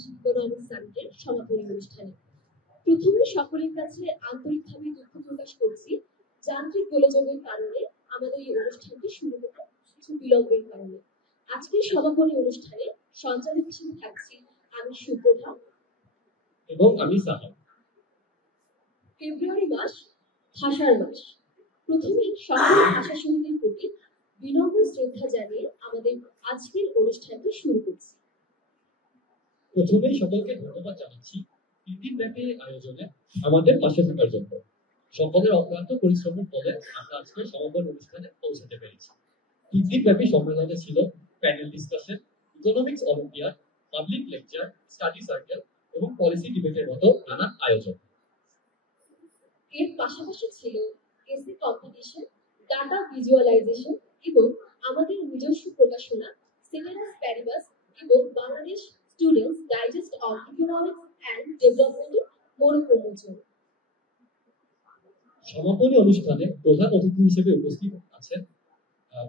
আবাসিকীকরণ সামিটের সমাপনী অনুষ্ঠানে। প্রথমে সকলের কাছে আন্তরিকভাবে দুঃখ প্রকাশ করছি যান্ত্রিক গোলযোগের কারণে আমাদের এই অনুষ্ঠানটি শুরু হতে কিছু বিলম্বের কারণে। আজকের সমাপনী অনুষ্ঠানে সঞ্চালক হিসেবে থাকছি আমি সুপ্রভা এবং আমি সাহা। ফেব্রুয়ারি মাস ভাষার মাস। প্রথমেই সকল ভাষা শহীদের প্রতি বিনম্র শ্রদ্ধা জানিয়ে আমাদের আজকের অনুষ্ঠানটি শুরু করছি। প্রথমেই সকলকে ধন্যবাদ জানাচ্ছি 3 দিনব্যাপী আয়োজনে আমাদের পাশে থাকার জন্য। সকলের অক্লান্ত পরিশ্রমের ফলে আমরা আজকের সমাপন অনুষ্ঠানে পৌঁছাতে পেরেছি। 3 দিনব্যাপী সম্মেলনে ছিল panel discussion, economics olympiad, public lecture, study circle এবং পলিসি ডিবেটের মতো নানা আয়োজন। এর পাশাপাশি ছিল এসে কম্পিটিশন, ডাটা ভিজুয়ালাইজেশন এবং আমাদের নিজস্ব প্রকাশনা সেটেরাস প্যারিবাস এবং Bangladesh students digest of economics and ডেভেলপমেন্টের মনোপ্রমোচন। সমাপনী অনুষ্ঠানে প্রধান অতিথি হিসেবে উপস্থিত আছেন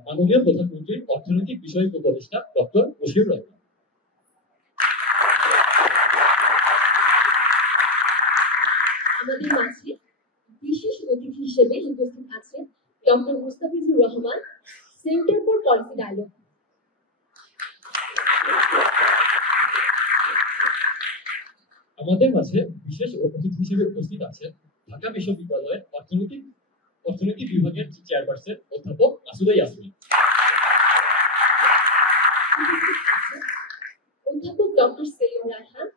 মাননীয় প্রধানমন্ত্রীর অর্থনৈতিক বিষয়ক উপদেষ্টা ডক্টর বশির রহমান। আমাদের মাঝে বিশেষ অতিথি হিসেবে উপস্থিত আছেন doctor Mustafizur Rahman, centre for policy dialogue. আমাদের মাঝে বিশেষ অতিথি হিসেবে উপস্থিত আছেন ঢাকা বিশ্ববিদ্যালয়ের অর্থনীতি বিভাগের চেয়ারপারসন অধ্যাপক মাসুদা ইয়াসমিন। অধ্যাপক ডক্টর সেলিম রায়হান,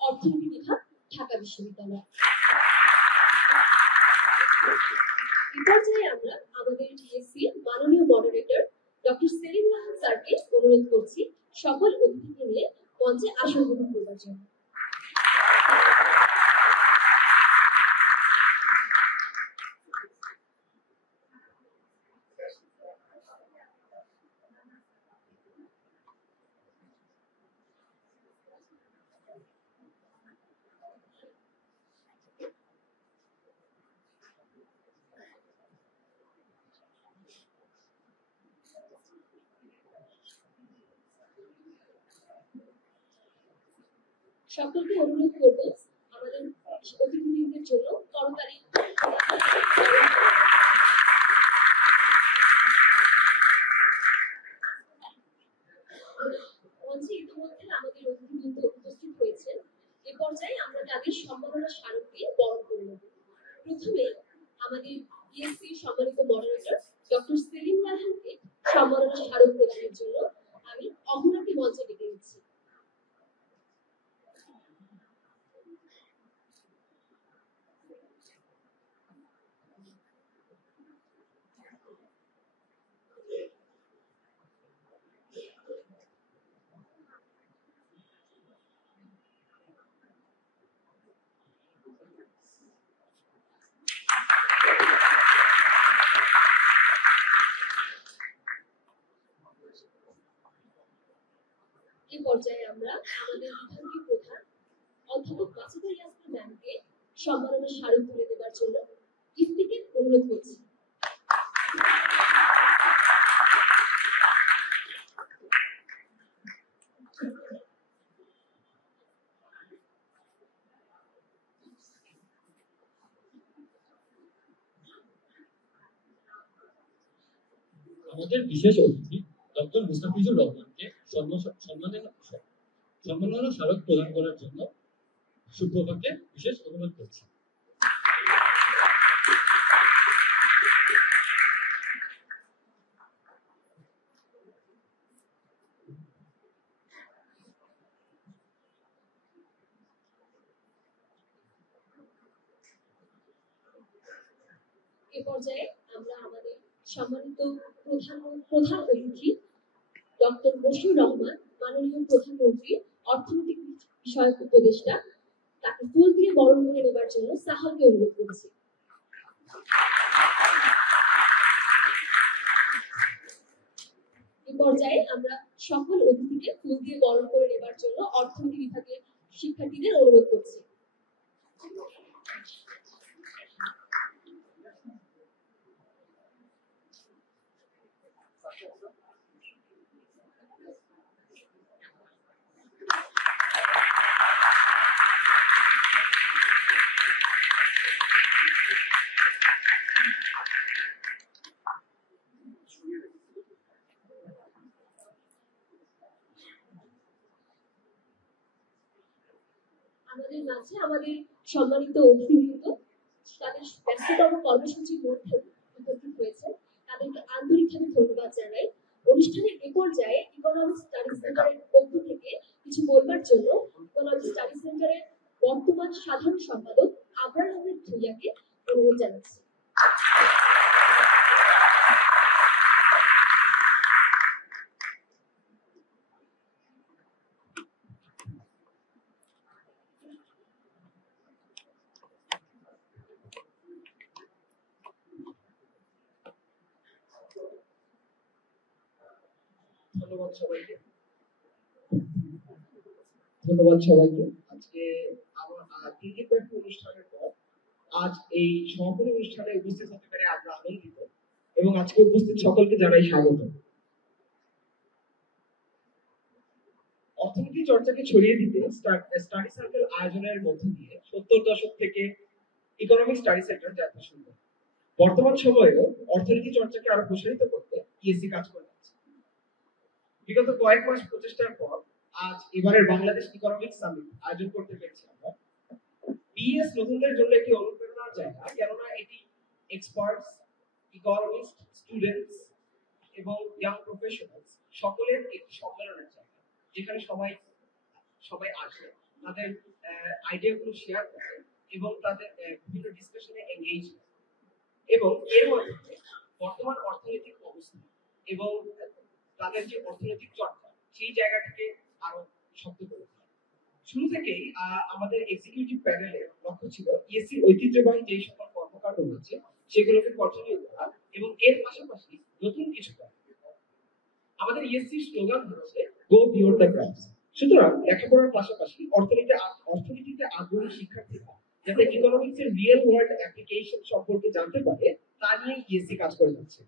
অর্থনীতি বিভাগ, ঢাকা বিশ্ববিদ্যালয়। এই পর্যায়ে আমরা আমাদের টিএসসি মাননীয় মডারেটর ডক্টর সেলিম রায়হান স্যারকে অনুরোধ করছি সকল অতিথিকে নিয়ে মঞ্চে আসন গ্রহণ করবার জন্য। সকলকে অনুরোধ করব আমাদের অতিথিবৃন্দের জন্য করতালি। মঞ্চে ইতিমধ্যে আমাদের অতিথিবৃন্দ উপস্থিত হয়েছেন। এ পর্যায়ে আমরা তাদের সম্মাননা স্মারক দিয়ে বরণ করে নেব। প্রথমে আমাদের টিএসসি সম্মানিত মডারেটর ডক্টর সেলিম রায়হানকে সম্মাননা স্মারক প্রদানের জন্য আমি অহনাকে মঞ্চে ডেকে নিচ্ছি। এই পর্যায়ে আমরা আমাদের বিভাগীয় প্রধান অধ্যাপক মাসুদা ইয়াসমিন ম্যামকে সম্মাননা স্মারক তুলে দেওয়ার জন্য ইফতিকে অনুরোধ করছি। আমাদের বিশেষ অতিথি ডক্টর মুস্তাফিজুর রহমানকে সম্মাননা স্মারক প্রদান করার জন্য সুপ্রভাকে বিশেষ অনুরোধ করছি। এ পর্যায়ে আমরা আমাদের সম্মানিত প্রধান অতিথি ডক্টর বশির রহমান, মাননীয় প্রধানমন্ত্রী অর্থনৈতিক বিষয়ক উপদেষ্টা, তাকে ফুল দিয়ে বরণ করে নেবার জন্য সাহাকে অনুরোধ করছি। এই পর্যায়ে আমরা সকল অতিথিকে ফুল দিয়ে বরণ করে নেবার জন্য অর্থনীতি বিভাগের শিক্ষার্থীদের অনুরোধ করছি। আমাদের মাঝে আমাদের সম্মানিত অতিথিবৃন্দ তাদের ব্যস্ততম কর্মসূচির মধ্যে উপস্থিত হয়েছে, তাদেরকে আন্তরিকভাবে ধন্যবাদ জানাই। অনুষ্ঠানের এ পর্যায়ে ইকোনমিক স্টাডি সেন্টারের পক্ষ থেকে কিছু বলবার জন্য ইকোনমিক স্টাডি সেন্টারের বর্তমান সাধারণ সম্পাদক আবরার আহমেদ ভূঁইয়াকে অনুরোধ জানাচ্ছি। ধন্যবাদ সবাইকে। ধন্যবাদ সবাইকে। আজকে আমার ক্রিকেট ব্যাটী অনুষ্ঠানের পর আজ এই সমাপনী অনুষ্ঠানে উপস্থিত হতে পেরে আমরা আনন্দিত এবং আজকে উপস্থিত সকলকে জানাই স্বাগত। অর্থনীতি চর্চাকে ছড়িয়ে দিতে স্টাডি সার্কেল আয়োজনের মধ্য দিয়ে 70 দশক থেকে ইকোনমিক স্টাডি সেন্টার যাত্রা শুরু করে। বর্তমান সময়েও অর্থনীতি চর্চাকে আরো প্রসারিত করতে ইএসসি কাজ করে যাচ্ছে। বিগত কয়েক মাস প্রচেষ্টার পর আজ এবারের বাংলাদেশ ইকোনমিক সামিট আয়োজন করতে পেরেছি আমরা। বিএস নতুনদের জন্য একটি অনুপ্রেরণার জায়গা, কেননা এটি এক্সপার্টস, ইকোনমিস্ট, স্টুডেন্টস এবং ইয়াং প্রফেশনালস সকলের একটি সম্মেলনের জায়গা, যেখানে সবাই আসে, তাদের আইডিয়াগুলো শেয়ার করে এবং তাদের বিভিন্ন ডিসকাশনে এঙ্গেজ করে এবং এর মাধ্যমে বর্তমান অর্থনৈতিক অবস্থা এবং তাদের যে অর্থনৈতিক চর্চা সেই জায়গাটাকে আরো শক্ত করে তোলা। শুরু থেকেই আমাদের এক্সিকিউটিভ প্যানেলের লক্ষ্য ছিল ইএসসির ঐতিহ্যবাহী যে সকল কর্মকাণ্ড রয়েছে সেগুলোকে কন্টিনিউ করা এবং এর পাশাপাশি নতুন কিছু করা। আমাদের ইএসসির স্লোগান হচ্ছে গো বিয়ন্ড দ্য ক্রাফটস। সুতরাং লেখাপড়ার পাশাপাশি অর্থনীতিতে আগ্রহী শিক্ষার্থীরা যাতে ইকোনমিক্সের রিয়েল ওয়ার্ল্ড অ্যাপ্লিকেশন সম্পর্কে জানতে পারে তা নিয়ে ইএসসি কাজ করে যাচ্ছে।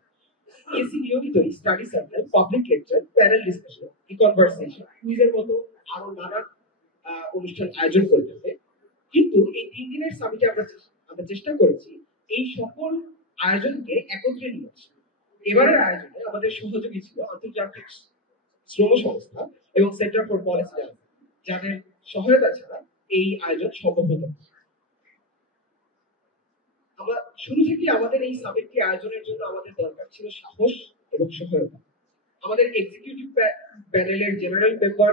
ইএসসি নিয়মিতই study circle, public lecture, panel discussion, conversation, কুইজের মতো আরো নানান অনুষ্ঠান আয়োজন করে থাকে। কিন্তু এই 3 দিনের সামিটে আমরা চেষ্টা করেছি এই সকল আয়োজনকে একত্রে নিয়ে আসা। এবারের আয়োজনে আমাদের সহযোগী ছিল আন্তর্জাতিক শ্রম সংস্থা এবং সেন্টার ফর পলিসি ডেভেলপমেন্ট, যাদের সহায়তা ছাড়া এই আয়োজন সম্ভব হতো না। আমরা শুরু থেকে আমাদের এই সামিটটি আয়োজনের জন্য আমাদের দরকার ছিল সাহস এবং সহায়তা। আমাদের এক্সিকিউটিভ প্যানেলের জেনারেল মেম্বার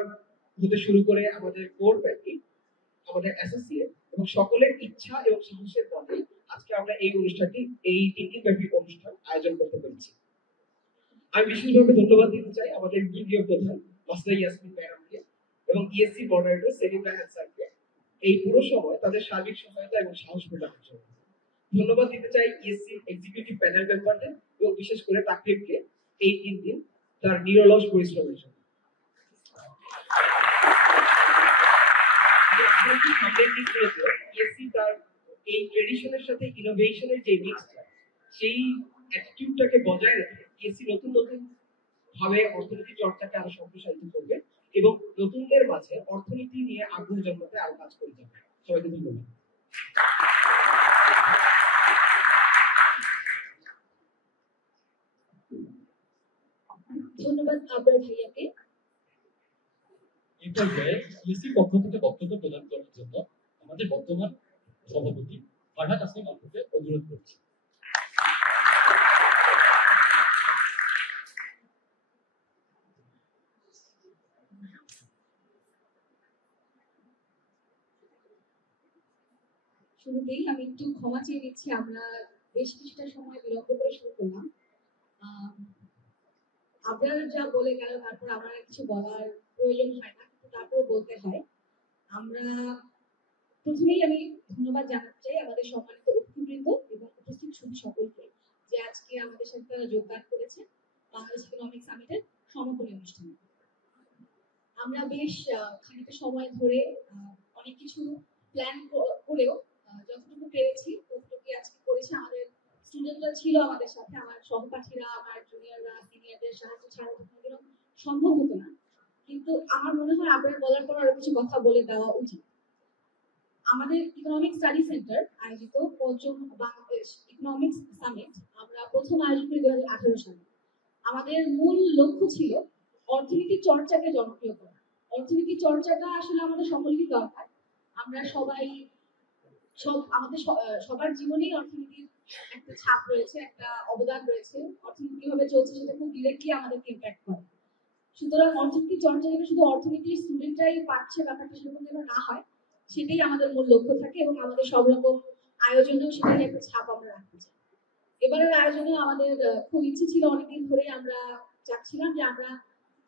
হতে শুরু করে আমাদের কোর প্যানেল, আমাদের অ্যাসোসিয়েট এবং সকলের ইচ্ছা এবং সাহসের পরে আজকে আমরা এই অনুষ্ঠানটি, এই 3 দিন ব্যাপী অনুষ্ঠান আয়োজন করতে পেরেছি। আমি বিশেষভাবে ধন্যবাদ দিতে চাই আমাদের বিডিও প্রধান মাসুদা ইয়াসমিন ম্যাডামকে এবং ইএসসি মডারেটর সেলিম রায়হান স্যারকে এই পুরো সময় তাদের সার্বিক সহায়তা এবং সাহস প্রদানের জন্য। ধন্যবাদ দিতে চাই ইএসসি এক্সিকিউটিভ প্যানেল মেম্বারদের এবং বিশেষ করে তাকরিবকে এই 3 দিন তার নিরলস পরিশ্রমের জন্য। ইএসসি তার এই ট্রেডিশনের সাথে ইনোভেশনের যে মিক্সচার, সেই অ্যাটিটিউডটাকে বজায় রেখে ইএসসি নতুন ভাবে অর্থনীতি চর্চাকে আরো সম্প্রসারিত করবে এবং নতুনদের মাঝে অর্থনীতি নিয়ে আগ্রহ জন্মাতে আরো কাজ করে যাবে। সবাইকে ধন্যবাদ। ধন্যবাদ আবরার ভাইয়াকে। এই পর্যায়ে ইএসসি পক্ষ থেকে বক্তব্য প্রদান করার জন্য আমাদের বর্তমান সভাপতি ফারহাদ আসিম আপুকে অনুরোধ করছি। শুরুতেই আমি একটু ক্ষমা চেয়ে নিচ্ছি, আমরা বেশ কিছুটা সময় বিলম্ব করে শুরু করলাম। আপনারা যা বলে গেল তারপর আমার আর কিছু বলার প্রয়োজন হয় না, কিন্তু তারপর বলতে হয়। আমরা প্রথমেই আমি ধন্যবাদ জানাতে চাই আমাদের সম্মানিত অতিথিবৃন্দ এবং উপস্থিত সকলকে যে আজকে আমাদের সাথে তারা যোগদান করেছে বাংলাদেশ ইকোনমিক সামিটের সমাপনী অনুষ্ঠানে। আমরা বেশ খানিকটা সময় ধরে অনেক কিছু প্ল্যান করেও যতটুকু পেরেছি ততটুকু আজকে করেছি। আমাদের স্টুডেন্টরা ছিল আমাদের সাথে, আমার সহপাঠীরা, আমার জুনিয়ররা, সিনিয়রদের সাহায্য ছাড়া তো কোনোদিনও সম্ভব হতো না। কিন্তু আমার মনে হয় আপনার বলার পর আরো কিছু কথা বলে দেওয়া উচিত। আমাদের ইকোনমিক স্টাডি সেন্টার আয়োজিত পঞ্চম বাংলাদেশ ইকোনমিক্স সামিট আমরা প্রথম আয়োজন করি 2018 সালে। আমাদের মূল লক্ষ্য ছিল অর্থনীতি চর্চাকে জনপ্রিয় করা। অর্থনীতি চর্চাটা আসলে আমাদের সকলেরই দরকার। আমরা সবাই আমাদের সবার জীবনেই অর্থনীতির একটা ছাপ রয়েছে, একটা অবদান রয়েছে। অর্থনীতি কিভাবে চলছে সেটা খুব ডিরেক্টলি আমাদেরকে ইম্প্যাক্ট করে। সুতরাং অর্থনীতি চর্চা যেন শুধু অর্থনীতির স্টুডেন্টরাই পাচ্ছে ব্যাপারটা সেরকম যেন না হয়, সেটাই আমাদের মূল লক্ষ্য থাকে এবং আমাদের সব রকম আয়োজনেও সেটাই একটা ছাপ আমরা রাখতে চাই। এবারের আয়োজনে আমাদের খুব ইচ্ছে ছিল, অনেকদিন ধরে আমরা চাচ্ছিলাম যে আমরা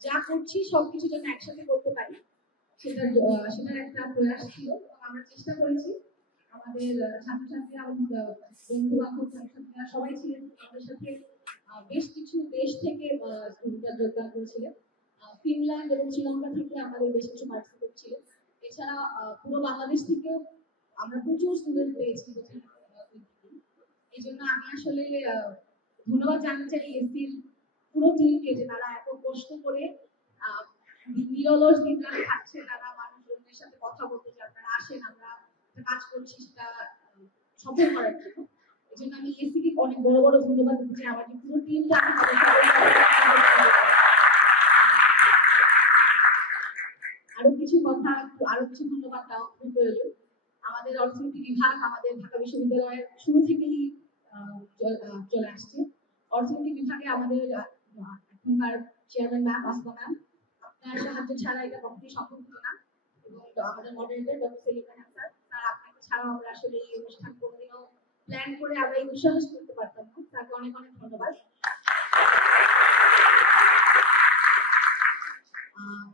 যা করছি সবকিছু যেন একসাথে করতে পারি, সেটার একটা প্রয়াস ছিল এবং আমরা চেষ্টা করেছি। আমাদের ছাত্রছাত্রীরা, বন্ধু বান্ধব ছাত্রছাত্রীরা সবাই ছিলেন আমাদের সাথে। বেশ কিছু দেশ থেকে স্টুডেন্টরা যোগদান করেছিলেন। ফিনল্যান্ড এবং শ্রীলঙ্কা থেকে আমাদের বেশ কিছু পার্টিসিপেট ছিল। এছাড়া পুরো বাংলাদেশ থেকেও আমরা প্রচুর স্টুডেন্ট পেয়েছি। এই জন্য আমি আসলে ধন্যবাদ জানাতে চাই এসির পুরো টিমকে, যে তারা এত কষ্ট করে নিরলস দিনরাত থাকছে, তারা মানুষজনের সাথে কথা বলতে চান, তারা আসেন, আমরা কাজ করছি সেটা সফল করার জন্য। এই জন্য আমি এসিকে অনেক বড় বড় ধন্যবাদ দিতে চাই। আমাদের পুরো টিমটা আরো কিছু কথা, আরো কিছু ধন্যবাদ দেওয়া খুব প্রয়োজন। আমাদের অর্থনীতি বিভাগ আমাদের ঢাকা বিশ্ববিদ্যালয়ের শুরু থেকেই চলে আসছে। অর্থনীতি বিভাগে আমাদের এখনকার চেয়ারম্যান ম্যাম আসবা ম্যাম, আপনার সাহায্য ছাড়া এটা কখনোই সম্ভব হতো না। এবং আমাদের মডারেটর ডক্টর সেলিম স্যার, আপনাকে ছাড়াও আমরা আসলে এই অনুষ্ঠান কোনোদিনও প্ল্যান করে আমরা এই দুঃসাহস করতে পারতাম না। তাকে অনেক অনেক ধন্যবাদ।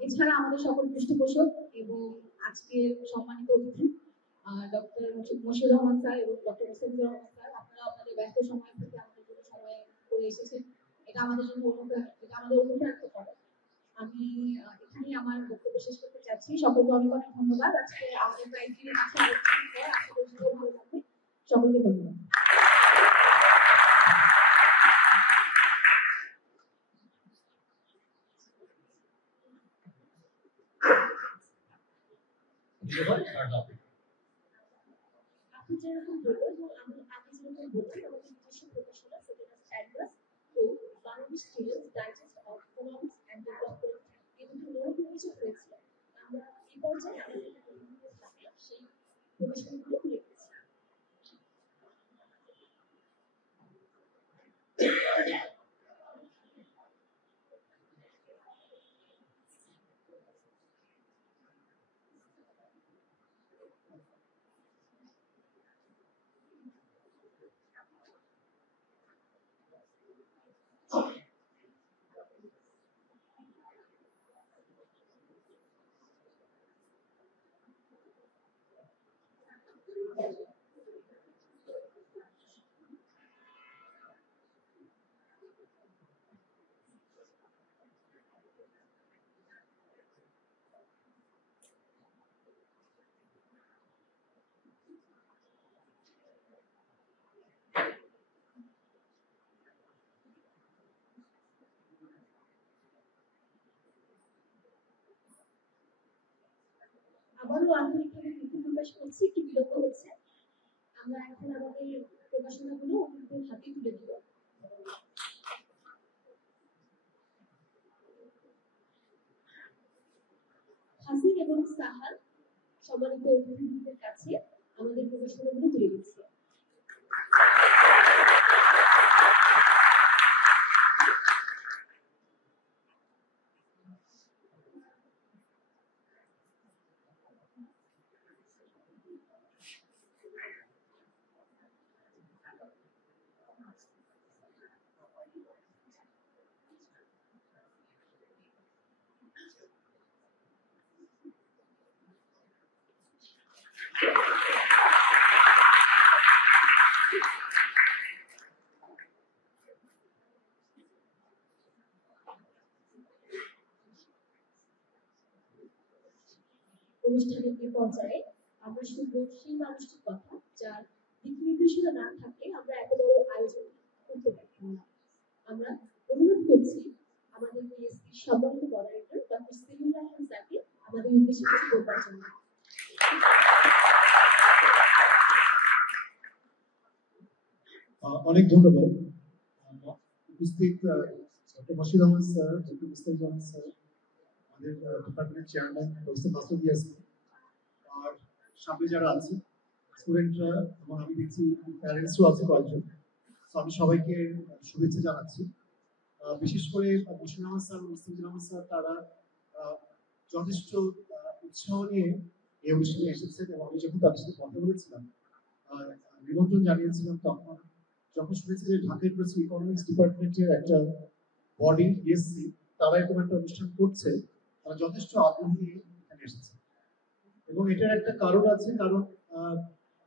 এছাড়া আমাদের সকল পৃষ্ঠপোষক এবং আজকের সম্মানিত অতিথি ডক্টর মশিউর রহমান স্যার এবং ডক্টর মুস্তাফিজুর রহমান স্যার, আপনারা আপনাদের ব্যস্ত সময় থেকে আমাদের জন্য সময় করে এসেছেন। এটা আমাদের জন্য অনুপ্রাণিত করে। আমি এখানেই আমার বক্তব্য শেষ করতে চাচ্ছি। সকলকে অনেক অনেক ধন্যবাদ। আজকে আমাদের প্রায় 3 মাসের আশা করি ভালো থাকবে। সকলকে ধন্যবাদ। আপনি যেরকম বললেন এবং আমি আগে যেরকম বললাম, আমাদের নিজস্ব প্রকাশনা তো Bangladesh students digest of economics and development এই দুটো নতুন কিছু হয়েছে। আমরা এই পর্যায়ে আমাদের সেই প্রকাশনাগুলো তুলে দিচ্ছি। আবারও আন্তরিকভাবে দুঃখ প্রকাশ করছি, একটু বিলম্ব হচ্ছে। আমরা এখন আমাদের প্রকাশনাগুলো অন্যদের হাতে তুলে দেব। হাসিন এবং সাহার সম্মানিত অতিথিদের কাছে আমাদের প্রকাশনাগুলো তুলে দিচ্ছি। অনুষ্ঠানের এই পর্যায়ে আমরা শুনবো সেই মানুষটির কথা যার দিক নির্দেশনা না থাকলে আমরা এত বড় আয়োজন করতে পারি না। আমরা অনুরোধ করছি আমাদের বিএসসির সম্মানিত মডারেটর ডক্টর সেলিম স্যারকে আমাদের উদ্দেশ্যে কিছু বলবার জন্য। অনেক ধন্যবাদ। উপস্থিত doctor Moshid Ahmed sir, doctor Mustafiz Ahmed sir, আমাদের ডিপার্টমেন্টের চেয়ারম্যান প্রফেসর মাসুদ ইয়াসিন, আর সামনে যারা আছে স্টুডেন্টরা এবং আমি দেখছি প্যারেন্টসও আছে কয়েকজন। তো আমি সবাইকে শুভেচ্ছা জানাচ্ছি। বিশেষ করে মশিদ আহমদ স্যার এবং মুস্তাফিজ আহমদ স্যার তারা যথেষ্ট উৎসাহ নিয়ে এই অনুষ্ঠানে এসেছেন এবং আমি যখন তাদের সাথে কথা বলেছিলাম, নিমন্ত্রণ জানিয়েছিলাম, তখন যখন শুনেছি যে ঢাকা ইউনিভার্সিটি ইকোনমিক্স ডিপার্টমেন্টের একটা বডি ইএসসি তারা এরকম একটা অনুষ্ঠান করছে, তারা যথেষ্ট আগ্রহ নিয়ে এখানে এসেছে। এবং এটার একটা কারণ আছে, কারণ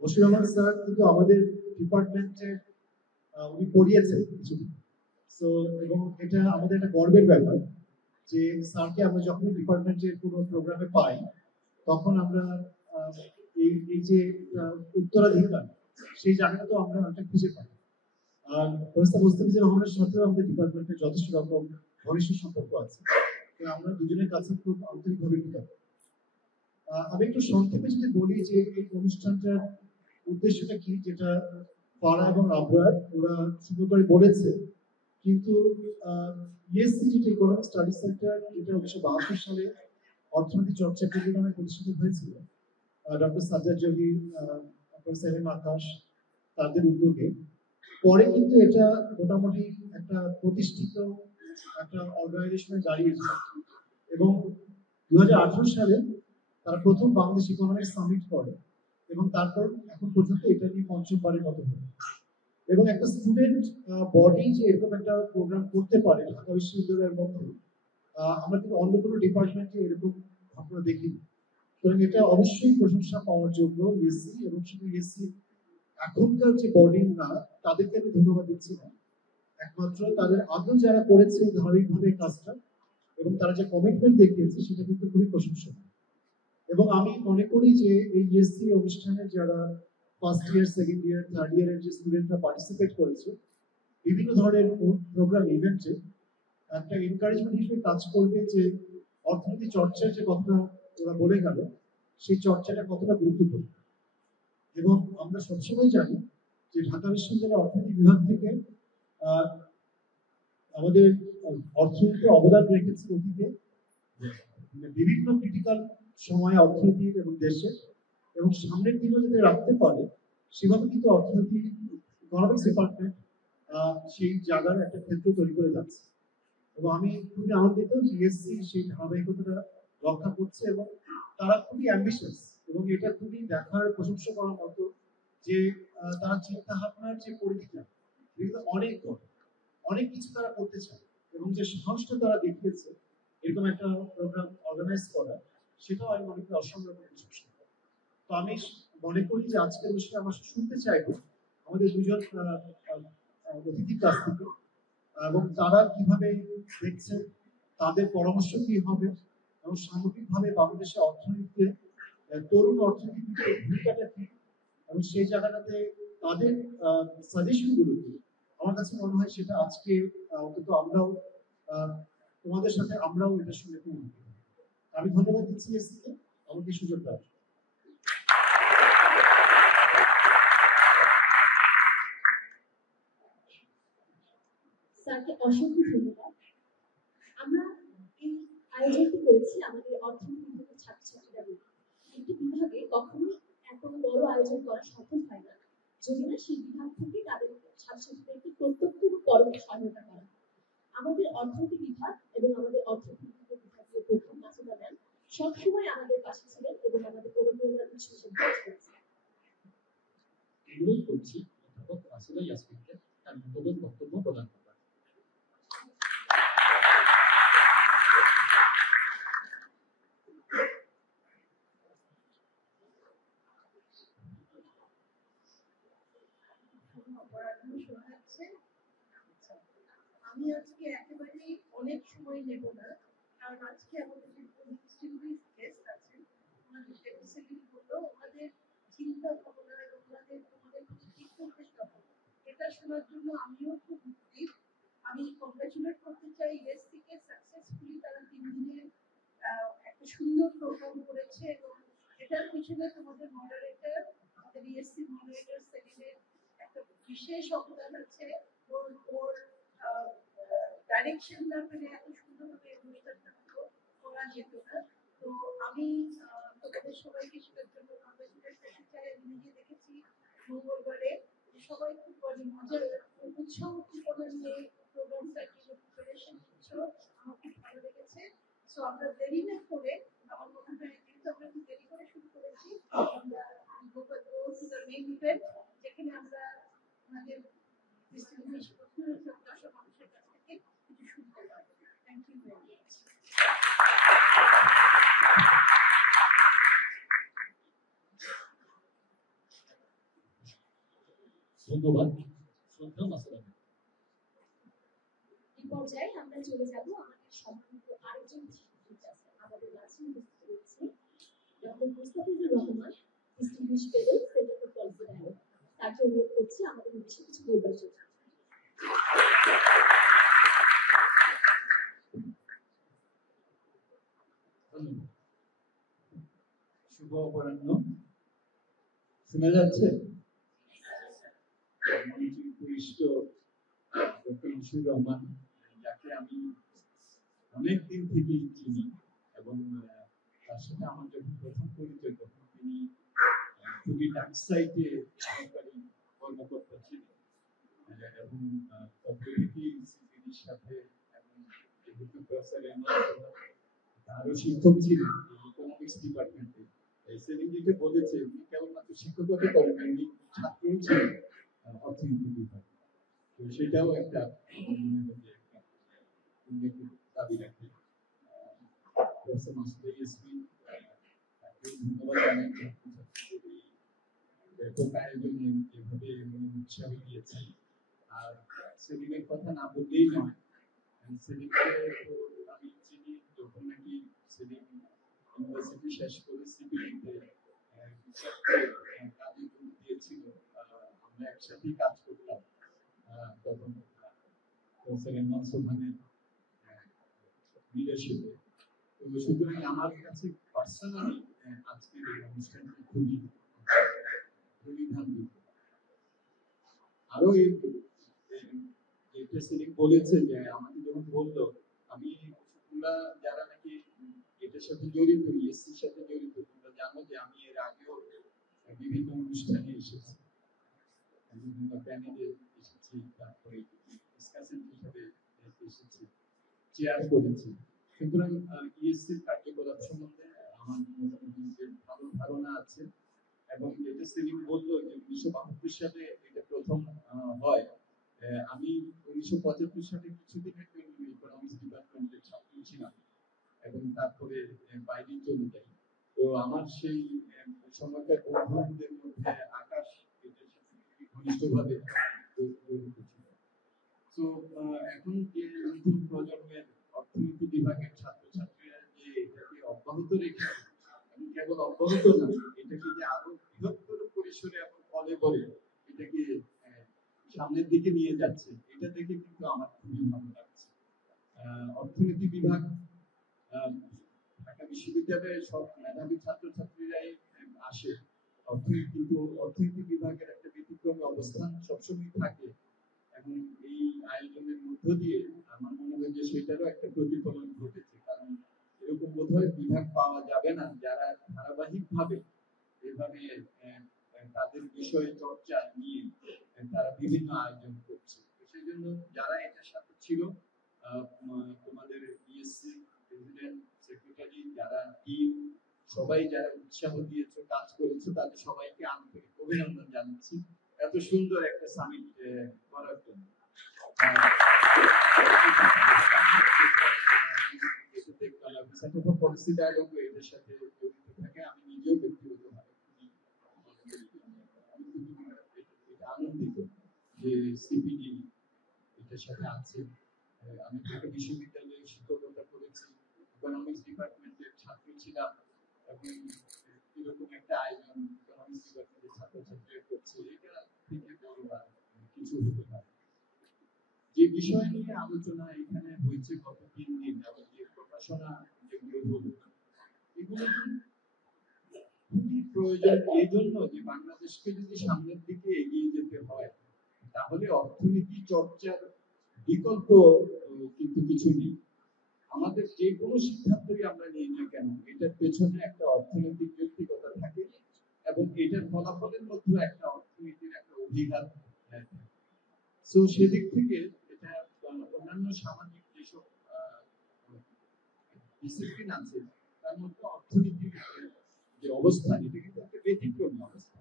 বশির রহমান স্যার কিন্তু আমাদের ডিপার্টমেন্টের উনি পড়িয়েছেন কিছুদিন। সো এবং এটা আমাদের একটা গর্বের ব্যাপার যে স্যারকে আমরা যখন ডিপার্টমেন্টের কোনো প্রোগ্রামে পাই তখন আমরা এই এই যে উত্তরাধিকার সেই জায়গাটা তো আমরা একটা খুঁজে পাই। আর প্রফেসর মুস্তাফিজুর রহমানের সাথেও আমাদের ডিপার্টমেন্টের যথেষ্ট রকম ঘনিষ্ঠ সম্পর্ক আছে, আমরা দুজনের কাছে খুব আন্তরিকভাবে কৃতজ্ঞ। আমি একটু সংক্ষেপে যদি বলি যে এই অনুষ্ঠানটার উদ্দেশ্যটা কি, যেটা পাড়া এবং আবরার ওরা সুন্দর করে বলেছে, কিন্তু ইএসসি যেটা ইকোনমিক স্টাডি সেন্টার, যেটা 1972 সালে অর্থনীতি চর্চা কেন্দ্র নামে প্রতিষ্ঠিত হয়েছিল ডক্টর সাজ্জাদ জহির, ডক্টর সেলিম আকাশ তাদের উদ্যোগে, পরে কিন্তু এটা মোটামুটি একটা প্রতিষ্ঠিত একটা অর্গানাইজেশনে দাঁড়িয়েছে এবং 2018 সালে তারা প্রথম বাংলাদেশ ইকোনমিক সামিট করে এবং তারপর এখন পর্যন্ত এটা নিয়ে পঞ্চমবারের মতো হয়। এবং একটা স্টুডেন্ট বডি যে এরকম একটা প্রোগ্রাম করতে পারে ঢাকা বিশ্ববিদ্যালয়ের মধ্যে, আমরা কিন্তু অন্য কোনো ডিপার্টমেন্টে এরকম ঘটনা দেখিনি। সুতরাং এটা অবশ্যই প্রশংসা পাওয়ার যোগ্য ইএসসি, এবং শুধু ইএসসি এখনকার যে বডি না তাদেরকে আমি ধন্যবাদ দিচ্ছি না, একমাত্র তাদের আগেও যারা করেছে ধারাবাহিকভাবে কাজটা এবং তারা যে কমিটমেন্ট দেখিয়েছে সেটা কিন্তু খুবই প্রশংসনীয়। এবং আমি মনে করি যে এই ইএসসি অনুষ্ঠানে যারা first year, second year, third ইয়ারের যে স্টুডেন্টরা পার্টিসিপেট করেছে বিভিন্ন ধরনের প্রোগ্রাম ইভেন্টে, একটা এনকারেজমেন্ট হিসেবে কাজ করবে যে অর্থনীতি চর্চার যে কথাটা ওরা বলে গেল সেই চর্চাটা কতটা গুরুত্বপূর্ণ। এবং আমরা সবসময় জানি যে ঢাকা বিশ্ববিদ্যালয়ের অর্থনীতি বিভাগ থেকে আমাদের অর্থনীতিতে অবদান রেখেছে অতীতে বিভিন্ন ক্রিটিক্যাল সময়ে অর্থনীতির এবং দেশের, এবং সামনের দিনেও যাতে রাখতে পারে সেভাবে কিন্তু অর্থনীতি ইকোনমিক্স ডিপার্টমেন্ট সেই জায়গার একটা ক্ষেত্র তৈরি করে যাচ্ছে। এবং আমি খুবই আনন্দিত যে ইএসসি সেই ধারাবাহিকতাটা রক্ষা করছে এবং তারা খুবই অ্যাম্বিশিয়াস এবং এটা খুবই দেখার প্রশংসা করার মতো যে তারা চিন্তা ভাবনার যে পরিধিটা এগুলো অনেক বড়, অনেক কিছু তারা করতে চায় এবং যে সাহসটা তারা দেখিয়েছে এরকম একটা প্রোগ্রাম অর্গানাইজ করা, সেটাও আমি মনে করি অসম্ভব প্রশংসা। তো আমি মনে করি যে আজকের বিষয়ে আমরা শুনতে চাইবো আমাদের দুজন অতিথির কাছ থেকে এবং তারা কিভাবে দেখছে, তাদের পরামর্শ কি হবে এবং সামগ্রিকভাবে বাংলাদেশের অর্থনীতিতে তরুণ অর্থনীতির ভূমিকাটা কি এবং সেই জায়গাটাতে তাদের সাজেশন গুলো কি। আমার কাছে মনে হয় সেটা আজকে অন্তত আমরাও তোমাদের সাথে আমরাও এটা শুনে খুব আমি ধন্যবাদ দিচ্ছি এসিকে আমাকে সুযোগ দেওয়ার। স্যারকে অসংখ্য ধন্যবাদ। আমরা এই আয়োজনটি করেছি আমাদের অর্থনীতি বিভাগের ছাত্রছাত্রীরা মিলে। একটি বিভাগে কখনো এত বড় আয়োজন করা সম্ভব হয় না যদি না সেই বিভাগ থেকে তাদের ছাত্রছাত্রীদেরকে প্রত্যক্ষ এবং পরোক্ষ সহায়তা করা। আমাদের অর্থনীতি বিভাগ এবং আমাদের অর্থনীতি বিভাগীয় প্রধান মাসুদা ম্যাম সবসময় আমাদের পাশে ছিলেন এবং আমাদের অনুপ্রেরণার উৎস হিসেবে কাজ করেছেন। অনুরোধ করছি অধ্যাপক মাসুদা ইয়াসমিনকে তার মূল্যবান বক্তব্য প্রদান করার। আমি আজকে একেবারেই অনেক সময় নেব না, কারণ আজকে আমাদের যে ডিস্ট্রিবিউটিভ গেস্ট আছেন ওনাদের ডেফিসিটলি বললো ওনাদের চিন্তা ভাবনা এবং ওনাদের তোমাদের কি করতে হবে এটা শোনার জন্য আমিও খুব উদ্গ্রীব। আমি কংগ্রেচুলেট করতে চাই ইএসসি কে, সাকসেসফুলি তারা 3 দিনের একটা সুন্দর প্রোগ্রাম করেছে এবং এটার পিছনে তোমাদের মডারেটর, আমাদের ইএসসি মডারেটর সেলিমের একটা বিশেষ অবদান আছে। ওর ডাইরেকশন না পেলে এত সুন্দরভাবে এই অনুষ্ঠানটা করা যেত না। তো আমি তোমাদের সবাইকে সেটার জন্য কংগ্রেচুলেট করতে চাই। আমি নিজে দেখেছি মঙ্গলবারে যে সবাই খুব মজার উৎসাহ উদ্দীপনা নিয়ে প্রোগ্রামটা প্রিপারেশন করছো, আমার খুব ভালো লেগেছে। সো আমরা দেরি না করে, আমার মনে হয় যেহেতু আমরা একটু দেরি করে শুরু করেছি, আমরা মেইন ইভেন্ট যেখানে আমরা আমাদের ডিস্ট্রিবিউশন দর্শক মানুষের কাছ থেকে কিছু শুনতে পারবো। Thank you very much. ধন্যবাদ শ্রদ্ধা মাসুদ। এই পর্যায়ে আমরা চলে যাব আমাদের সম্মানিত আরেকজন শিক্ষক আছেন আমাদের মাঝে উপস্থিত রয়েছে doctor Mustafizur Rahman, distribution fellow, centre for policy dialogue. তাকে অনুরোধ করছি আমাদের উদ্দেশ্যে কিছু বলবার জন্য। ধন্যবাদ। শুভ অপরাহ্ন। শোনা যাচ্ছে? মঞ্চে উপবিষ্ট ডক্টর মুশফিকুর রহমান, যাকে আমি অনেকদিন থেকেই চিনি এবং তার সাথে আমার যখন প্রথম পরিচয় তখন তিনি খুবই ডাকসাইটে সরকারি কর্মকর্তা ছিলেন এবং তখন থেকেই সিপিডির সাথে এবং যেহেতু প্রফেসর তারও শিক্ষক ছিলেন ইকোনমিক্স ডিপার্টমেন্টে। সেদিন যেটা বলেছে উনি কেবলমাত্র শিক্ষকতা করেন, উনি ছাত্রও ছিলেন অর্থনীতি বিভাগে। তো সেটাও একটা মনে হয় যে একটা উল্লেখের দাবি রাখে। প্রফেসর মাসুদ ইয়াসমিন, তাকেও ধন্যবাদ জানাই ছাত্রছাত্রীদের এই ব্যাপক আয়োজনে যেভাবে উনি উৎসাহ দিয়েছেন। আর সেদিনের কথা না বললেই নয়, সেদিনকে তো আমি চিনি যখন নাকি সেদিন ইউনিভার্সিটি শেষ করে সিপিডিতে কাজে যোগ দিয়েছিল, আমরা একসাথেই কাজ করতাম তখন প্রফেসর ইমরান সোহানের লিডারশিপে। তো সুতরাং আমার কাছে পার্সোনালি আজকের এই অনুষ্ঠানটি খুবই পরিধানিত। আরো এই প্রেসিডেন্ট বলেছে যে আমাকে যখন বললো, আমি তোমরা যারা নাকি এটার সাথে জড়িত, ইএসসির সাথে জড়িত, তোমরা জানো যে আমি এর আগেও বিভিন্ন অনুষ্ঠানে এসেছি, বিভিন্ন প্যানেলে এসেছি, তারপরে ডিসকাশন হিসেবে এসেছি, চেয়ার করেছি। সুতরাং ইএসসির কার্যকলাপ সম্বন্ধে আমার ভালো ধারণা আছে এবং যেটা সেলিম বললো যে 1972 সালে এটা প্রথম হয়। আমি 1975 সালে কিছুদিনের জন্য ইকোনমিক্স ডিপার্টমেন্টের ছাত্র ছিলাম এবং তারপরে বাইরে চলে যাই। তো আমার সেই সময়কার বন্ধুদের মধ্যে আকাশ এটার সাথে ঘনিষ্ঠভাবে জড়িত ছিল। তো এখন যে নতুন প্রজন্মের অর্থনীতি বিভাগের ছাত্রছাত্রীরা যে এটাকে অব্যাহত রেখেছে, এবং কেবল অব্যাহত না, এটাকে যে আরো বৃহত্তর পরিসরে এবং ফলে বলে এটাকে সামনের দিকে নিয়ে যাচ্ছে, এটা দেখে কিন্তু আমার খুবই ভালো লাগছে। অর্থনীতি বিভাগ ঢাকা বিশ্ববিদ্যালয়ের সব মেধাবী ছাত্রছাত্রীরাই আসে, কিন্তু অর্থনীতি বিভাগের একটা ব্যতিক্রমী অবস্থান সবসময় থাকে এবং এই আয়োজনের মধ্য দিয়ে আমার মনে হয় যে সেটারও একটা প্রতিফলন ঘটেছে। কারণ এরকম বোধহয় বিভাগ পাওয়া যাবে না যারা ধারাবাহিকভাবে এভাবে তাদের বিষয় চর্চা নিয়ে তারা বিভিন্ন আয়োজন করছে। সেই জন্য যারা এটার সাথে ছিল, তোমাদের বিএসসি প্রেসিডেন্ট, সেক্রেটারি, যারা টিম, সবাই যারা উৎসাহ দিয়েছে, কাজ করেছে, তাদের সবাইকে আন্তরিক অভিনন্দন জানাচ্ছি এত সুন্দর একটা সামিট করার জন্য। পলিসি ডায়ালগ এর সাথে জড়িত থাকে, আমি নিজেও ব্যক্তিগতভাবে আনন্দিত যে সিপিডি এটার সাথে আছে। আমি ঢাকা বিশ্ববিদ্যালয়ে শিক্ষকতা করেছি, ইকোনমিক্স ডিপার্টমেন্টের ছাত্র ছিলাম এবং এরকম একটা আয়োজন ইকোনমিক্স ডিপার্টমেন্টের ছাত্রছাত্রীরা করছে, এটা থেকে বড় কিছু হতে পারে। যে বিষয় নিয়ে আলোচনা এখানে হয়েছে গত 3 দিন এবং যে প্রকাশনা যেগুলো হলো, এগুলো খুবই প্রয়োজন এই জন্য যে বাংলাদেশকে যদি সামনের দিকে এগিয়ে যেতে হয় তাহলে অর্থনীতি চর্চার বিকল্প কিন্তু কিছু নেই। আমাদের যে কোনো সিদ্ধান্তই আমরা নিই না কেন এটার পেছনে একটা অর্থনৈতিক যৌক্তিকতা থাকে এবং এটার ফলাফলের মধ্যে একটা অর্থনীতির একটা অভিঘাত থাকে। সো সেদিক থেকে এটা অন্যান্য সামাজিক যেসব ডিসিপ্লিন আছে তার মধ্যে অর্থনীতির যে অবস্থা এটা কিন্তু একটা ব্যতিক্রমী অবস্থা।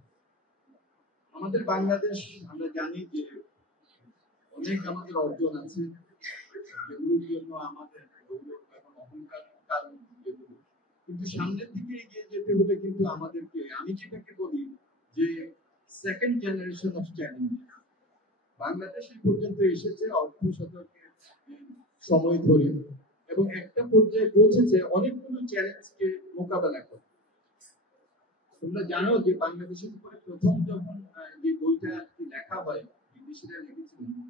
আমাদের বাংলাদেশ আমরা জানি যে অনেক আমাদের অর্জন আছে যেগুলোর জন্য আমাদের গৌরব এবং অহংকার কারণ যেগুলো, কিন্তু সামনের দিকে এগিয়ে যেতে হলে কিন্তু আমাদেরকে আমি যেটাকে বলি যে second generation of challenge Bangladesh এই পর্যন্ত এসেছে অর্ধ শতকের সময় ধরে এবং একটা পর্যায়ে পৌঁছেছে অনেকগুলো চ্যালেঞ্জকে মোকাবেলা করে। তোমরা জানো যে বাংলাদেশের উপরে প্রথম যখন যে বইটা লেখা হয় বিদেশিরা লিখেছিলেন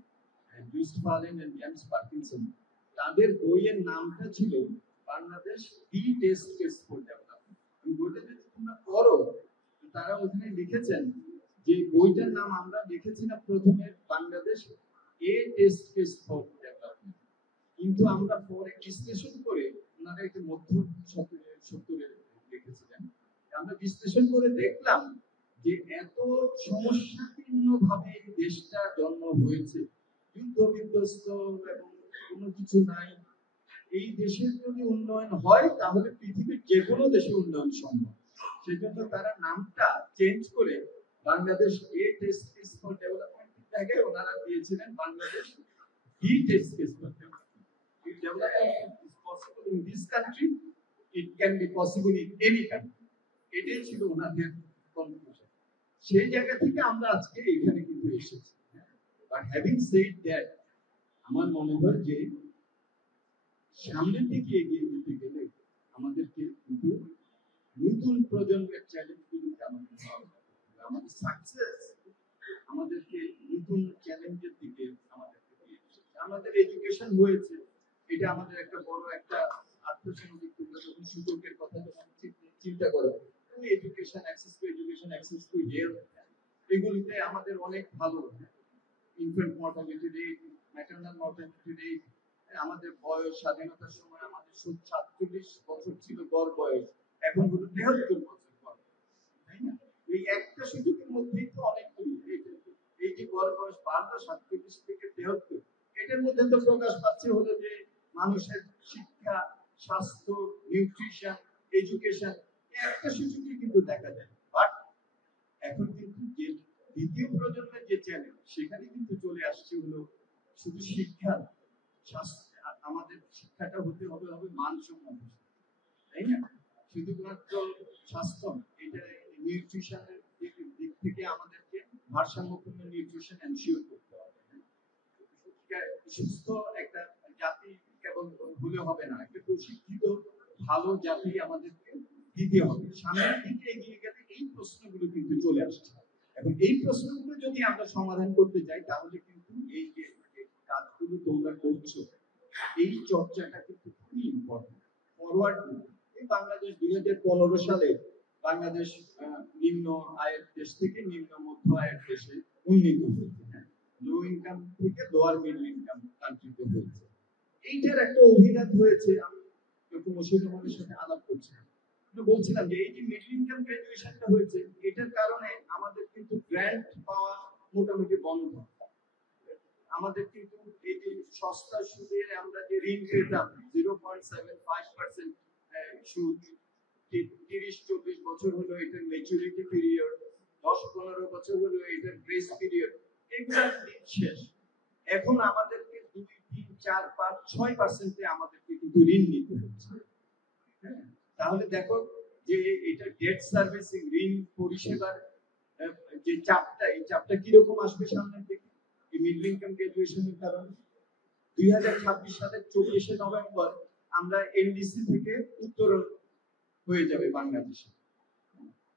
জুস্টফালেন এন্ড জেমস পার্কিনসন, তাদের বইয়ের নামটা ছিল Bangladesh the test case for development. বইটা যদি তোমরা পড়ো তারা ওখানে লিখেছেন যে বইটার নাম আমরা লিখেছিলাম প্রথমে Bangladesh a test case for development, কিন্তু আমরা পরে বিশ্লেষণ করে ওনারা একটা মধ্য সত্তরে লিখেছিলেন। আমরা বিশ্লেষণ করে দেখলাম যে এত সমস্যাপূর্ণ ভাবে দেশটা জন্ম হয়েছে, যুদ্ধ বিধ্বস্ত এবং কোনো কিছু নাই। এই দেশের যদি উন্নয়ন হয় তাহলে পৃথিবীর যে কোনো দেশে উন্নয়ন সম্ভব। সেজন্য তারা নামটা চেঞ্জ করে Bangladesh a test case for development জায়গায় ওনারা দিয়েছিলেন Bangladesh the test case for development. If development is possible in this country, it can be possible in any country. এটাই ছিল ওনাদের কনক্লুশন। সেই জায়গা থেকে আমরা আজকে এখানে কিন্তু এসেছি। বাট হ্যাভিং সেড দ্যাট, আমার মনে হয় যে সামনের দিকে এগিয়ে যেতে গেলে আমাদেরকে কিন্তু নতুন প্রজন্মের চ্যালেঞ্জগুলোকে আমাদের সাকসেস আমাদেরকে নতুন চ্যালেঞ্জের দিকে আমাদেরকে নিয়ে এসেছে। আমাদের এডুকেশন হয়েছে, এটা আমাদের একটা বড় একটা আত্মসমাধিক যখন সুযোগের কথা যখন চিন্তা করো, education, access to education, access to health, এগুলিতে আমাদের অনেক ভালো। Infant mortality rate, maternal mortality rate, আমাদের বয়স স্বাধীনতার সময় আমাদের 47 বছর ছিল গড় বয়স, এখন হলো 73 বছর গড়, তাই না? এই একটা সুযোগের মধ্যেই তো অনেকগুলি এই যে গড় বয়স বাড়লো 47 থেকে 73, এটার মধ্যে তো প্রকাশ পাচ্ছে হলো যে মানুষের শিক্ষা, স্বাস্থ্য, নিউট্রিশন, এডুকেশন একটা সুযোগই কিন্তু দেখা যায়। বাট এখন কিন্তু যে দ্বিতীয় প্রজন্মের যে চ্যালেঞ্জ সেখানে কিন্তু চলে আসছে হলো শুধু শিক্ষা, স্বাস্থ্য, আমাদের শিক্ষাটা হতে হবে মানসম্মত, তাই না? শুধুমাত্র স্বাস্থ্য, এটা নিউট্রিশনের দিক থেকে আমাদেরকে ভারসাম্যপূর্ণ নিউট্রিশন এনশিওর করতে হবে। সুস্থ একটা জাতি কেবল হলে হবে না, একটা প্রশিক্ষিত ভালো জাতি আমাদেরকে দিতে হবে। সামনের দিকে এগিয়ে গেলে এই প্রশ্নগুলো কিন্তু চলে আসছে। এখন এই প্রশ্নগুলো যদি আমরা সমাধান করতে যাই তাহলে কিন্তু এই যে কাজগুলো তোমরা করছো এই চর্চাটা কিন্তু খুবই ইম্পর্টেন্ট। ফরওয়ার্ড এই বাংলাদেশ 2015 সালে বাংলাদেশ নিম্ন আয়ের দেশ থেকে নিম্ন মধ্য আয়ের দেশে উন্নীত হয়েছে, লো ইনকাম থেকে লোয়ার মিডল ইনকাম কান্ট্রিতে হয়েছে। এইটার একটা অভিঘাত হয়েছে। আমি ডক্টর মশিউর রহমানের সাথে আলাপ করছিলাম, বলছিলাম যে এই যে মিডল ইনকাম গ্রাজুয়েশনটা হয়েছে এটার কারণে আমাদের কিন্তু গ্র্যান্ট পাওয়া মোটামুটি বন্ধ। আমাদের কিন্তু এই যে সস্তা সুদে আমরা যে ঋণ পেতাম 0.75% সুদ, 30-40 বছর হলো এটার ম্যাচুরিটি পিরিয়ড, 10-15 বছর হলো এটার গ্রেস পিরিয়ড, এগুলোর দিন শেষ। এখন আমাদেরকে 2, 3, 4, 5, 6% আমাদেরকে কিন্তু ঋণ নিতে হচ্ছে। হ্যাঁ, তাহলে দেখো যে এটা ডেট সার্ভিসিং, ঋণ পরিষেবার যে চাপটা, এই চাপটা কিরকম আসবে সামনের দিকে এই মিডল ইনকাম গ্রাজুয়েশনের কারণে। 2026 সালের 24শে নভেম্বর আমরা এলডিসি থেকে উত্তরণ হয়ে যাবে বাংলাদেশে।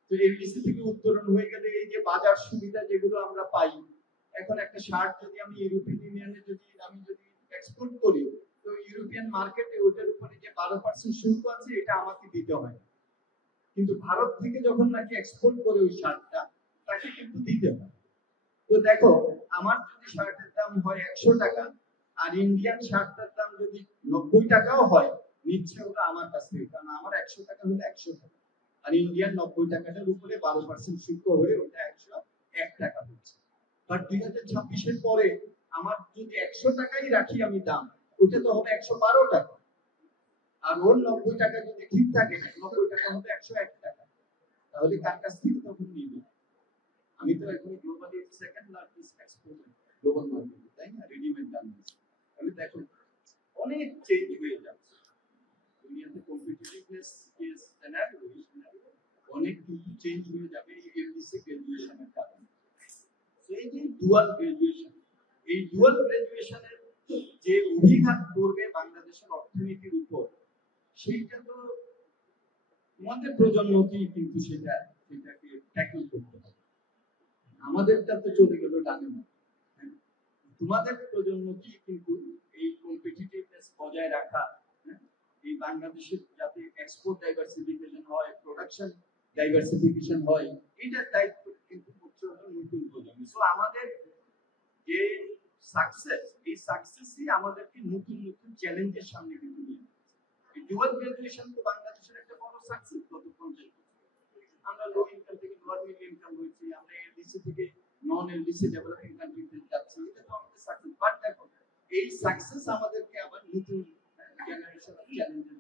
তো এলডিসি থেকে উত্তরণ হয়ে গেলে এই যে বাজার সুবিধা যেগুলো আমরা পাই, এখন একটা শার্ট যদি আমি ইউরোপিয়ান ইউনিয়নে যদি এক্সপোর্ট করি তো ইউরোপিয়ান মার্কেটে ওটার উপরে যে 12% শুল্ক আছে এটা আমাকে দিতে হয়। কিন্তু ভারত থেকে যখন নাকি এক্সপোর্ট করে ওই শার্টটা তাকে কিন্তু দিতে হয়। তো দেখো, আমার যদি শার্টের দাম হয় 100 টাকা আর ইন্ডিয়ান শার্টটার দাম যদি 90 টাকাও হয়, নিচ্ছে ওটা আমার কাছ থেকে, কারণ আমার 100 টাকা হলে 100 টাকা, আর ইন্ডিয়ান 90 টাকাটার উপরে 12% শুল্ক হয়ে ওটা 101 টাকা হচ্ছে। বাট 2026-এর পরে আমার যদি 100 টাকাই রাখি আমি দাম, ওটা তো হবে 112 টাকা, আর ওর 90 টাকা যদি ঠিক থাকে 90 টাকা হবে 101 টাকা। তাহলে কার কাছ থেকে তখন নিবে? আমি তো এখন globally second largest exporter global মার্কেটে, তাই না, রেডিমেড গার্মেন্টস। আমি তো এখন অনেক চেঞ্জ হয়ে যাচ্ছে দুনিয়াতে, কম্পিটিটিভনেস ইজ সিনারিও অনেক কিন্তু চেঞ্জ হয়ে যাবে এই এমডিসি গ্রাজুয়েশনের কারণে। তো এই যে ডুয়াল গ্রাজুয়েশন, এই ডুয়াল গ্রাজুয়েশনের যে অভিঘাত করবে বাংলাদেশের অর্থনীতির উপর, সেইটা তো তোমাদের প্রজন্মকেই কিন্তু সেটাকে ট্যাকল করতে হবে। আমাদেরটা তো চলে গেল ডানে মাঠে, তোমাদের প্রজন্মকেই কিন্তু এই কম্পিটিটিভনেস বজায় রাখা, এই বাংলাদেশের যাতে এক্সপোর্ট ডাইভার্সিফিকেশন হয়, প্রোডাকশন ডাইভার্সিফিকেশন হয়, এটার দায়িত্ব কিন্তু করতে হবে নতুন প্রজন্ম। সো আমাদের যে সাকসেস, এই সাকসেসই আমাদেরকে নতুন নতুন চ্যালেঞ্জের সামনে কিন্তু নিয়ে যাচ্ছে। এই ডুয়াল গ্রাজুয়েশন তো বাংলাদেশের একটা বড় সাকসেস গত 50 বছর। আমরা লো ইনকাম থেকে লোয়ার মিডল ইনকাম হয়েছি, আমরা এলডিসি থেকে নন এলডিসি ডেভেলপিং কান্ট্রিতে যাচ্ছি, এটা তো আমাদের সাকসেস। বাট দেখো, এই সাকসেস আমাদেরকে আবার নতুন জেনারেশনাল চ্যালেঞ্জের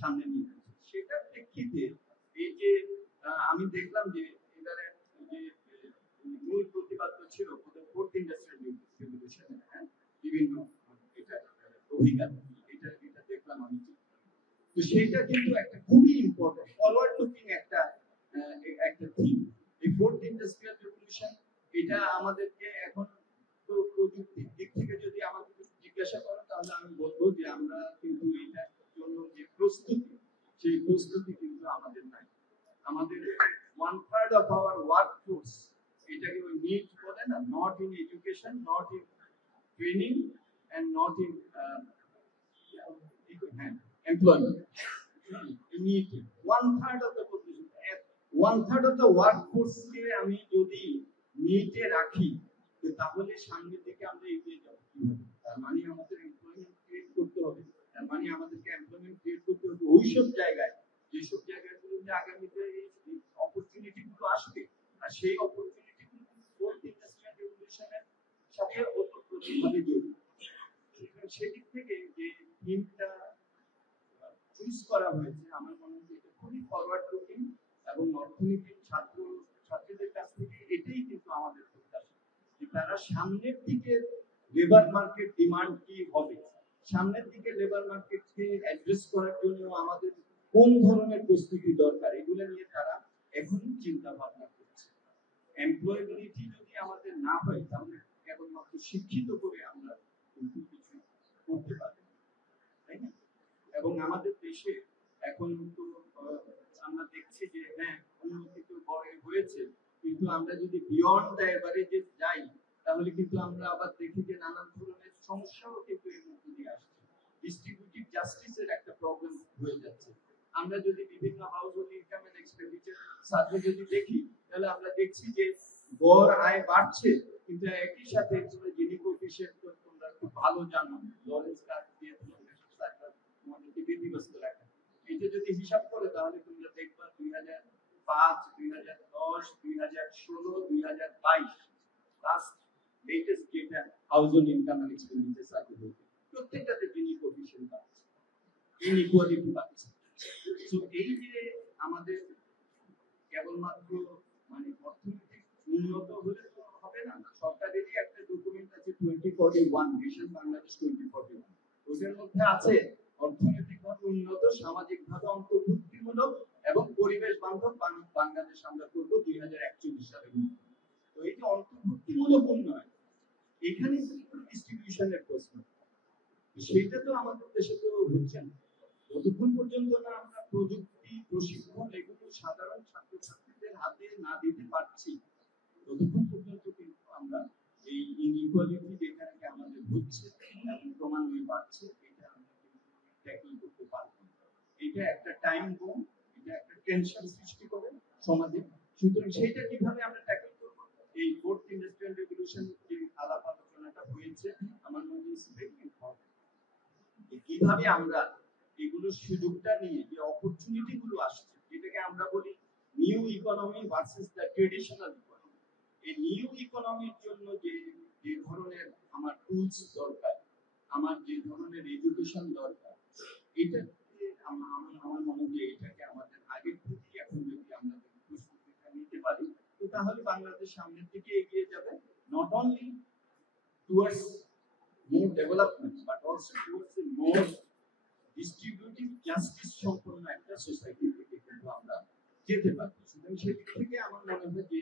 সামনে নিয়ে যাচ্ছে। সেটার প্রেক্ষিতে এই যে আমি দেখলাম যে এবারে যে মূল প্রতিপাদ্য ছিল ফোর্থ ইন্ডাস্ট্রিয়াল রেভলিউশন, বিভিন্ন এটা অভিজ্ঞতা, এটা দেখলাম আমি। তো সেটা কিন্তু একটা খুবই ইম্পর্টেন্ট ফরওয়ার্ড লুকিং একটা থিম। এই ফোর্থ ইন্ডাস্ট্রিয়াল রেভলিউশন, এটা আমাদেরকে এখন তো প্রযুক্তির দিক থেকে যদি আমাদের জিজ্ঞাসা করো, তাহলে আমি বলবো যে আমরা কিন্তু এটার জন্য যে প্রস্তুতি, সেই প্রস্তুতি কিন্তু আমাদের নাই। আমাদের 1/3 of our workforce, এটাকে ওই নিড বলে না, not in education, not in training and not in employment. Need 1/3 of the population, 1/3 of the workforce কে আমি যদি নিটে রাখি, তাহলে সামনের দিকে আমরা এগিয়ে যাব কিভাবে? তার মানে আমাদের এমপ্লয়মেন্ট ক্রিয়েট করতে হবে, তার মানে আমাদেরকে এমপ্লয়মেন্ট ক্রিয়েট করতে হবে ওইসব জায়গায়, যেসব জায়গাগুলোতে আগামীতে এই অপরচুনিটি গুলো আসবে, আর সেই অপরচুনিটি গুলো ফোর্থ ইন্ডাস্ট্রিয়াল রেভলিউশনের সাথে ওতপ্রোতভাবে জড়িত। সেদিক থেকে যে থিমটা চুজ করা হয়েছে, আমার মনে হয় এটা খুবই ফরওয়ার্ড লুকিং, এবং অর্থনীতির ছাত্রদের কাছ থেকে এটাই কিন্তু আমাদের প্রত্যাশা, যে তারা সামনের দিকে লেবার মার্কেট ডিমান্ড কি হবে, সামনের দিকে লেবার মার্কেটকে অ্যাড্রেস করার জন্য আমাদের কোন ধরনের প্রস্তুতি দরকার, এগুলো নিয়ে তারা এখনো চিন্তা ভাবনা করছে। এমপ্লয়েবিলিটি যদি আমাদের না হয়, তাহলে কেবলমাত্র শিক্ষিত করে আমরা কিন্তু কিছু করতে পারি, তাই না? এবং আমাদের দেশে এখন তো আমরা দেখছি যে হ্যাঁ, উন্নতি তো হয়েছে, কিন্তু আমরা যদি বিয়ন্ড দ্য এভারেজেস যাই, তাহলে কিন্তু আমরা আবার দেখি যে নানান ধরনের সমস্যাও কিন্তু এর মধ্যে দিয়ে আসছে। ডিস্ট্রিবিউটিভ জাস্টিসের একটা প্রবলেম হয়ে যাচ্ছে। আমরা যদি বিভিন্ন household income and expenditure survey যদি দেখি, তাহলে আমরা দেখছি যে গড় আয় বাড়ছে, কিন্তু একই সাথে জিনি কোএফিশিয়েন্ট তোমরা খুব ভালো জানো, লরেন্স কার্ভ দিয়ে তোমাদেরকে বিধিগ্রস্ত রাখা। এটা যদি হিসাব করে, তাহলে তোমরা দেখবা 2005, 2010, 2016, 2022 last latest data household income and expenditure survey হয়েছে, প্রত্যেকটাতে জিনি কোএফিশিয়েন্ট বাড়ছে, ইনইকুয়ালিটি বাড়ছে। সো এই যে আমাদের কেবলমাত্র মানে অর্থনৈতিক উন্নত হলে তো হবে না, সরকারেরই একটা ডকুমেন্ট আছে 2041 ভিশন বাংলাদেশ 2041, ওদের মধ্যে আছে অর্থনৈতিকভাবে উন্নত, সামাজিকভাবে অন্তর্ভুক্তিমূলক এবং পরিবেশ বান্ধব বাংলাদেশ আমরা করব 2041 সালের মধ্যে। তো এই যে অন্তর্ভুক্তিমূলক উন্নয়ন, এখানে ডিস্ট্রিবিউশনের প্রশ্ন, সেটা তো আমাদের দেশে তো হচ্ছে না। যতক্ষণ পর্যন্ত না আমরা প্রযুক্তি, প্রশিক্ষণ এগুলো সাধারণ ছাত্রছাত্রীদের হাতে না দিতে পারছি, ততক্ষণ পর্যন্ত কিন্তু আমরা এই ইনইকুয়ালিটি যেটা নাকি আমাদের হচ্ছে এবং ক্রমান্বয়ে বাড়ছে, এটা আমরা কিন্তু ট্যাকল করতে পারবো না। এটা একটা টাইম বোম, এটা একটা টেনশন সৃষ্টি করে সমাজে। সুতরাং সেইটা কিভাবে আমরা ট্যাকল করব, এই ফোর্থ ইন্ডাস্ট্রিয়াল রেভলিউশন যে আলাপ আলোচনাটা হয়েছে আমার মনে হচ্ছে ভেরি ইম্পর্টেন্ট। কিভাবে আমরা এগুলোর সুযোগটা নিয়ে যে অপরচুনিটি গুলো আসছে, যেটাকে আমরা বলি new economy versus the traditional economy, এই নিউ ইকোনমির জন্য যে যে ধরনের আমার টুলস দরকার, আমার যে ধরনের এডুকেশন দরকার, এটা আমার মনে হয় এটাকে আমাদের আগের থেকে এখন যদি আমরা প্রস্তুতিটা নিতে পারি, তো তাহলে বাংলাদেশ সামনের দিকে এগিয়ে যাবে, not only towards more development, but also towards a more distributive justice সম্পন্ন একটা সোসাইটি থেকে কিন্তু আমরা যেতে পারি। সুতরাং সেদিক থেকে আমার মনে হয় যে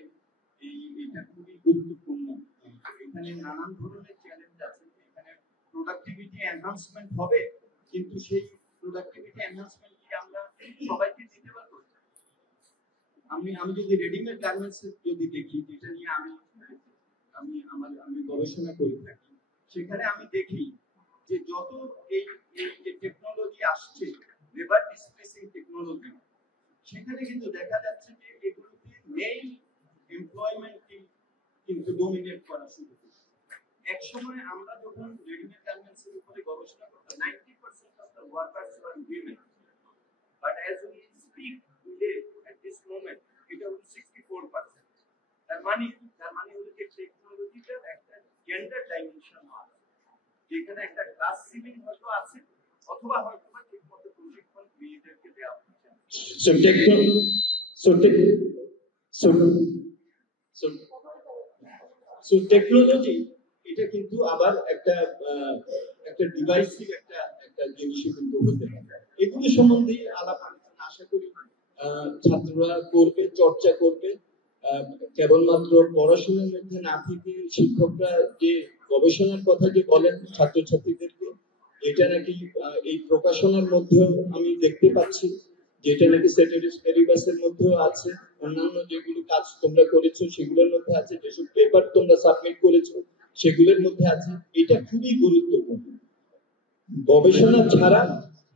এটা খুবই গুরুত্বপূর্ণ। এখানে নানান ধরনের চ্যালেঞ্জ আছে, এখানে প্রোডাক্টিভিটি এনহান্সমেন্ট হবে, কিন্তু সেই প্রোডাক্টিভিটি এনহান্সমেন্ট কি আমরা সবাইকে দিতে পারবো? আমি যদি রেডিমেড গার্মেন্টস যদি দেখি, যেটা নিয়ে আমি গবেষণা করে থাকি, সেখানে আমি দেখি যে যত এই যে টেকনোলজি আসছে, লেবার ডিসপ্লেসিং টেকনোলজি, সেখানে কিন্তু দেখা যাচ্ছে যে এগুলোতে মেইল এমপ্লয়মেন্ট কিন্তু ডোমিনেট করা শুরু করছে। এক সময় আমরা যখন রেডিমেড গার্মেন্টস এর উপরে গবেষণা করতাম, 90% of the workers war women, but as we speak today at this moment এটা হলো 64%। তার মানে হলো যে টেকনোলজিটার একটা জেন্ডার ডাইমেনশন আছে, যেখানে একটা ক্লাস সিলিং হয়তো আছে, অথবা হয়তো বা ঠিকমতো প্রশিক্ষণ মেয়েদেরকে দেওয়া হচ্ছে। সো টেকনোলজি এটা কিন্তু আবার একটা ডিভাইসিভ একটা জিনিসই কিন্তু হতে পারে। এগুলো সম্বন্ধে আলাপ আলোচনা আশা করি ছাত্ররা করবে, চর্চা করবে। কেবলমাত্র পড়াশোনার মধ্যে না থেকে শিক্ষকরা যে গবেষণার কথা যে বলেন ছাত্রছাত্রীদেরকে, এটা নাকি এই প্রকাশনার মধ্যেও আমি দেখতে পাচ্ছি, যেটা নাকি সিলেবাসের মধ্যেও আছে, অন্যান্য যেগুলো কাজ তোমরা করেছো সেগুলোর মধ্যে আছে, যেসব পেপার তোমরা সাবমিট করেছো সেগুলোর মধ্যে আছে। এটা খুবই গুরুত্বপূর্ণ। গবেষণা ছাড়া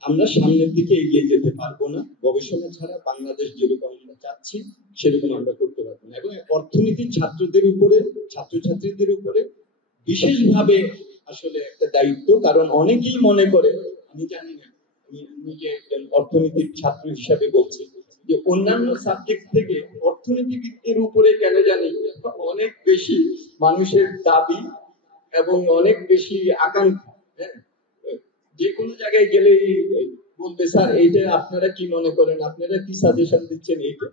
আমরা সামনের দিকে এগিয়ে যেতে পারবো না, গবেষণা ছাড়া বাংলাদেশ যেরকম আমরা চাচ্ছি সেরকম আমরা করতে পারবো না। এবং অর্থনীতির ছাত্রদের উপরে, ছাত্রছাত্রীদের উপরে বিশেষভাবে আসলে একটা দায়িত্ব, কারণ অনেকেই মনে করে, আমি জানি না, আমি নিজে একজন অর্থনীতির ছাত্র হিসাবে বলছি যে অন্যান্য সাবজেক্ট থেকে অর্থনীতিবিদদের উপরে কেন জানি অনেক বেশি মানুষের দাবি এবং অনেক বেশি আকাঙ্ক্ষা। যে কোনো জায়গায় গেলে বলবে স্যার এইটা আপনারা কি মনে করেন, আপনারা কি সাজেশন দিচ্ছেন এইটা।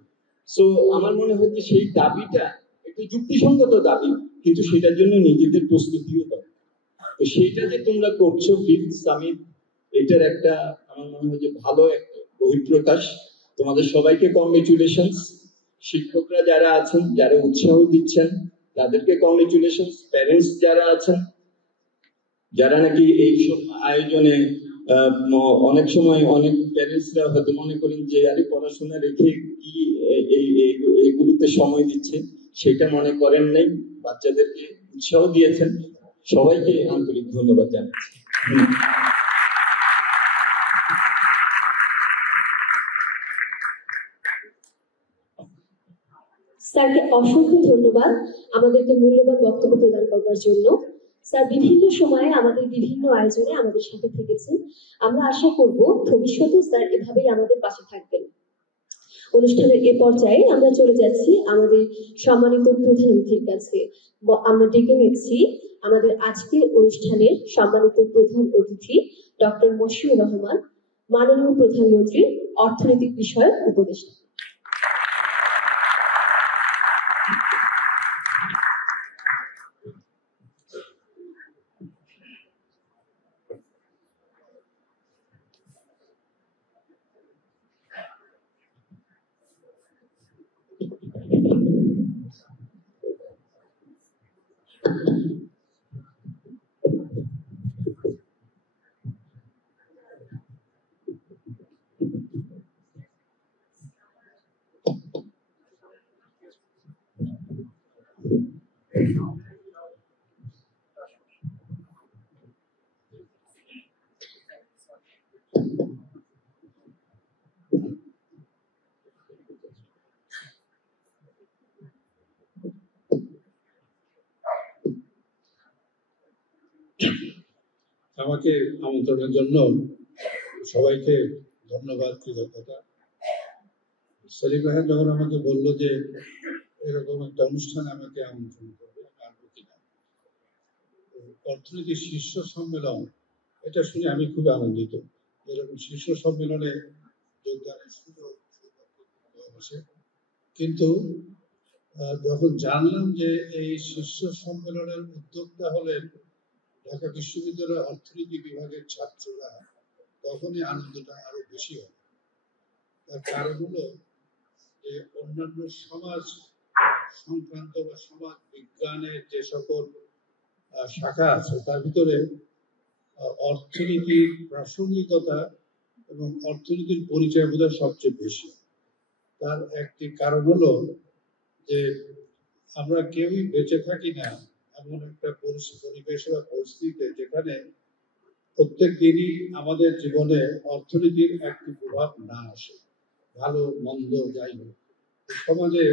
সো আমার মনে হয় যে সেই দাবিটা একটু যুক্তিসঙ্গত দাবি, কিন্তু সেটার জন্য নিজেদের প্রস্তুতিও দরকার। তো সেইটা যে তোমরা করছো ফিফথ সামিট, এটার একটা আমার মনে হয় যে ভালো একটা বহিঃপ্রকাশ। তোমাদের সবাইকে কংগ্রেচুলেশনস। শিক্ষকরা যারা আছেন, যারা উৎসাহ দিচ্ছেন, তাদেরকে কংগ্রেচুলেশনস। প্যারেন্টস যারা আছেন, যারা নাকি এই সব আয়োজনে অনেক সময় অনেক প্যারেন্টসরা হয়তো মনে করেন যে আরে পড়াশোনা রেখে কি এইগুলোতে সময় দিচ্ছে, সেটা মনে করেন নাই, বাচ্চাদেরকে উৎসাহ দিয়েছেন। সবাইকে আন্তরিক ধন্যবাদ জানাচ্ছি। স্যারকে অসংখ্য ধন্যবাদ আমাদেরকে মূল্যবান বক্তব্য প্রদান করবার জন্য। স্যার বিভিন্ন সময়ে আমাদের বিভিন্ন আয়োজনে আমাদের সাথে থেকেছেন। আমরা আশা করব ভবিষ্যতেও স্যার এভাবেই আমাদের পাশে থাকবেন। অনুষ্ঠানের এ পর্যায়ে আমরা চলে যাচ্ছি আমাদের সম্মানিত প্রধান অতিথির কাছে। আমরা ডেকে নিচ্ছি আমাদের আজকের অনুষ্ঠানের সম্মানিত প্রধান অতিথি ডক্টর মশিউর রহমান, মাননীয় প্রধানমন্ত্রীর অর্থনৈতিক বিষয়ক উপদেষ্টা। আমাকে আমন্ত্রণের জন্য সবাইকে ধন্যবাদ, কৃতজ্ঞতা। সেলিম ভাই যখন আমাকে বললো যে এরকম একটা অনুষ্ঠানে আমাকে আমন্ত্রণ করবে, আমি আসবো কিনা। অর্থনীতির শীর্ষ সম্মেলন, এটা শুনে আমি খুব আনন্দিত। এরকম শীর্ষ সম্মেলনে যোগদানের সুযোগ হয়েছে। কিন্তু যখন জানলাম যে এই শীর্ষ সম্মেলনের উদ্যোক্তা হলেন ঢাকা বিশ্ববিদ্যালয়ের অর্থনীতি বিভাগের ছাত্ররা, তখনই আনন্দটা আরো বেশি হয়। তার কারণ হলো যে অন্যান্য সমাজ সংক্রান্ত বা সমাজ বিজ্ঞানের যে সকল শাখা আছে তার ভিতরে অর্থনীতির প্রাসঙ্গিকতা এবং অর্থনীতির পরিচয় বোধহয় সবচেয়ে বেশি। তার একটি কারণ হলো যে আমরা কেউই বেঁচে থাকি না এমন একটা পরিবেশ বা পরিস্থিতিতে যেখানে প্রত্যেক দিনই আমাদের জীবনে অর্থনীতির একটি প্রভাব না আসে, ভালো মন্দ যাই হোক। সমাজে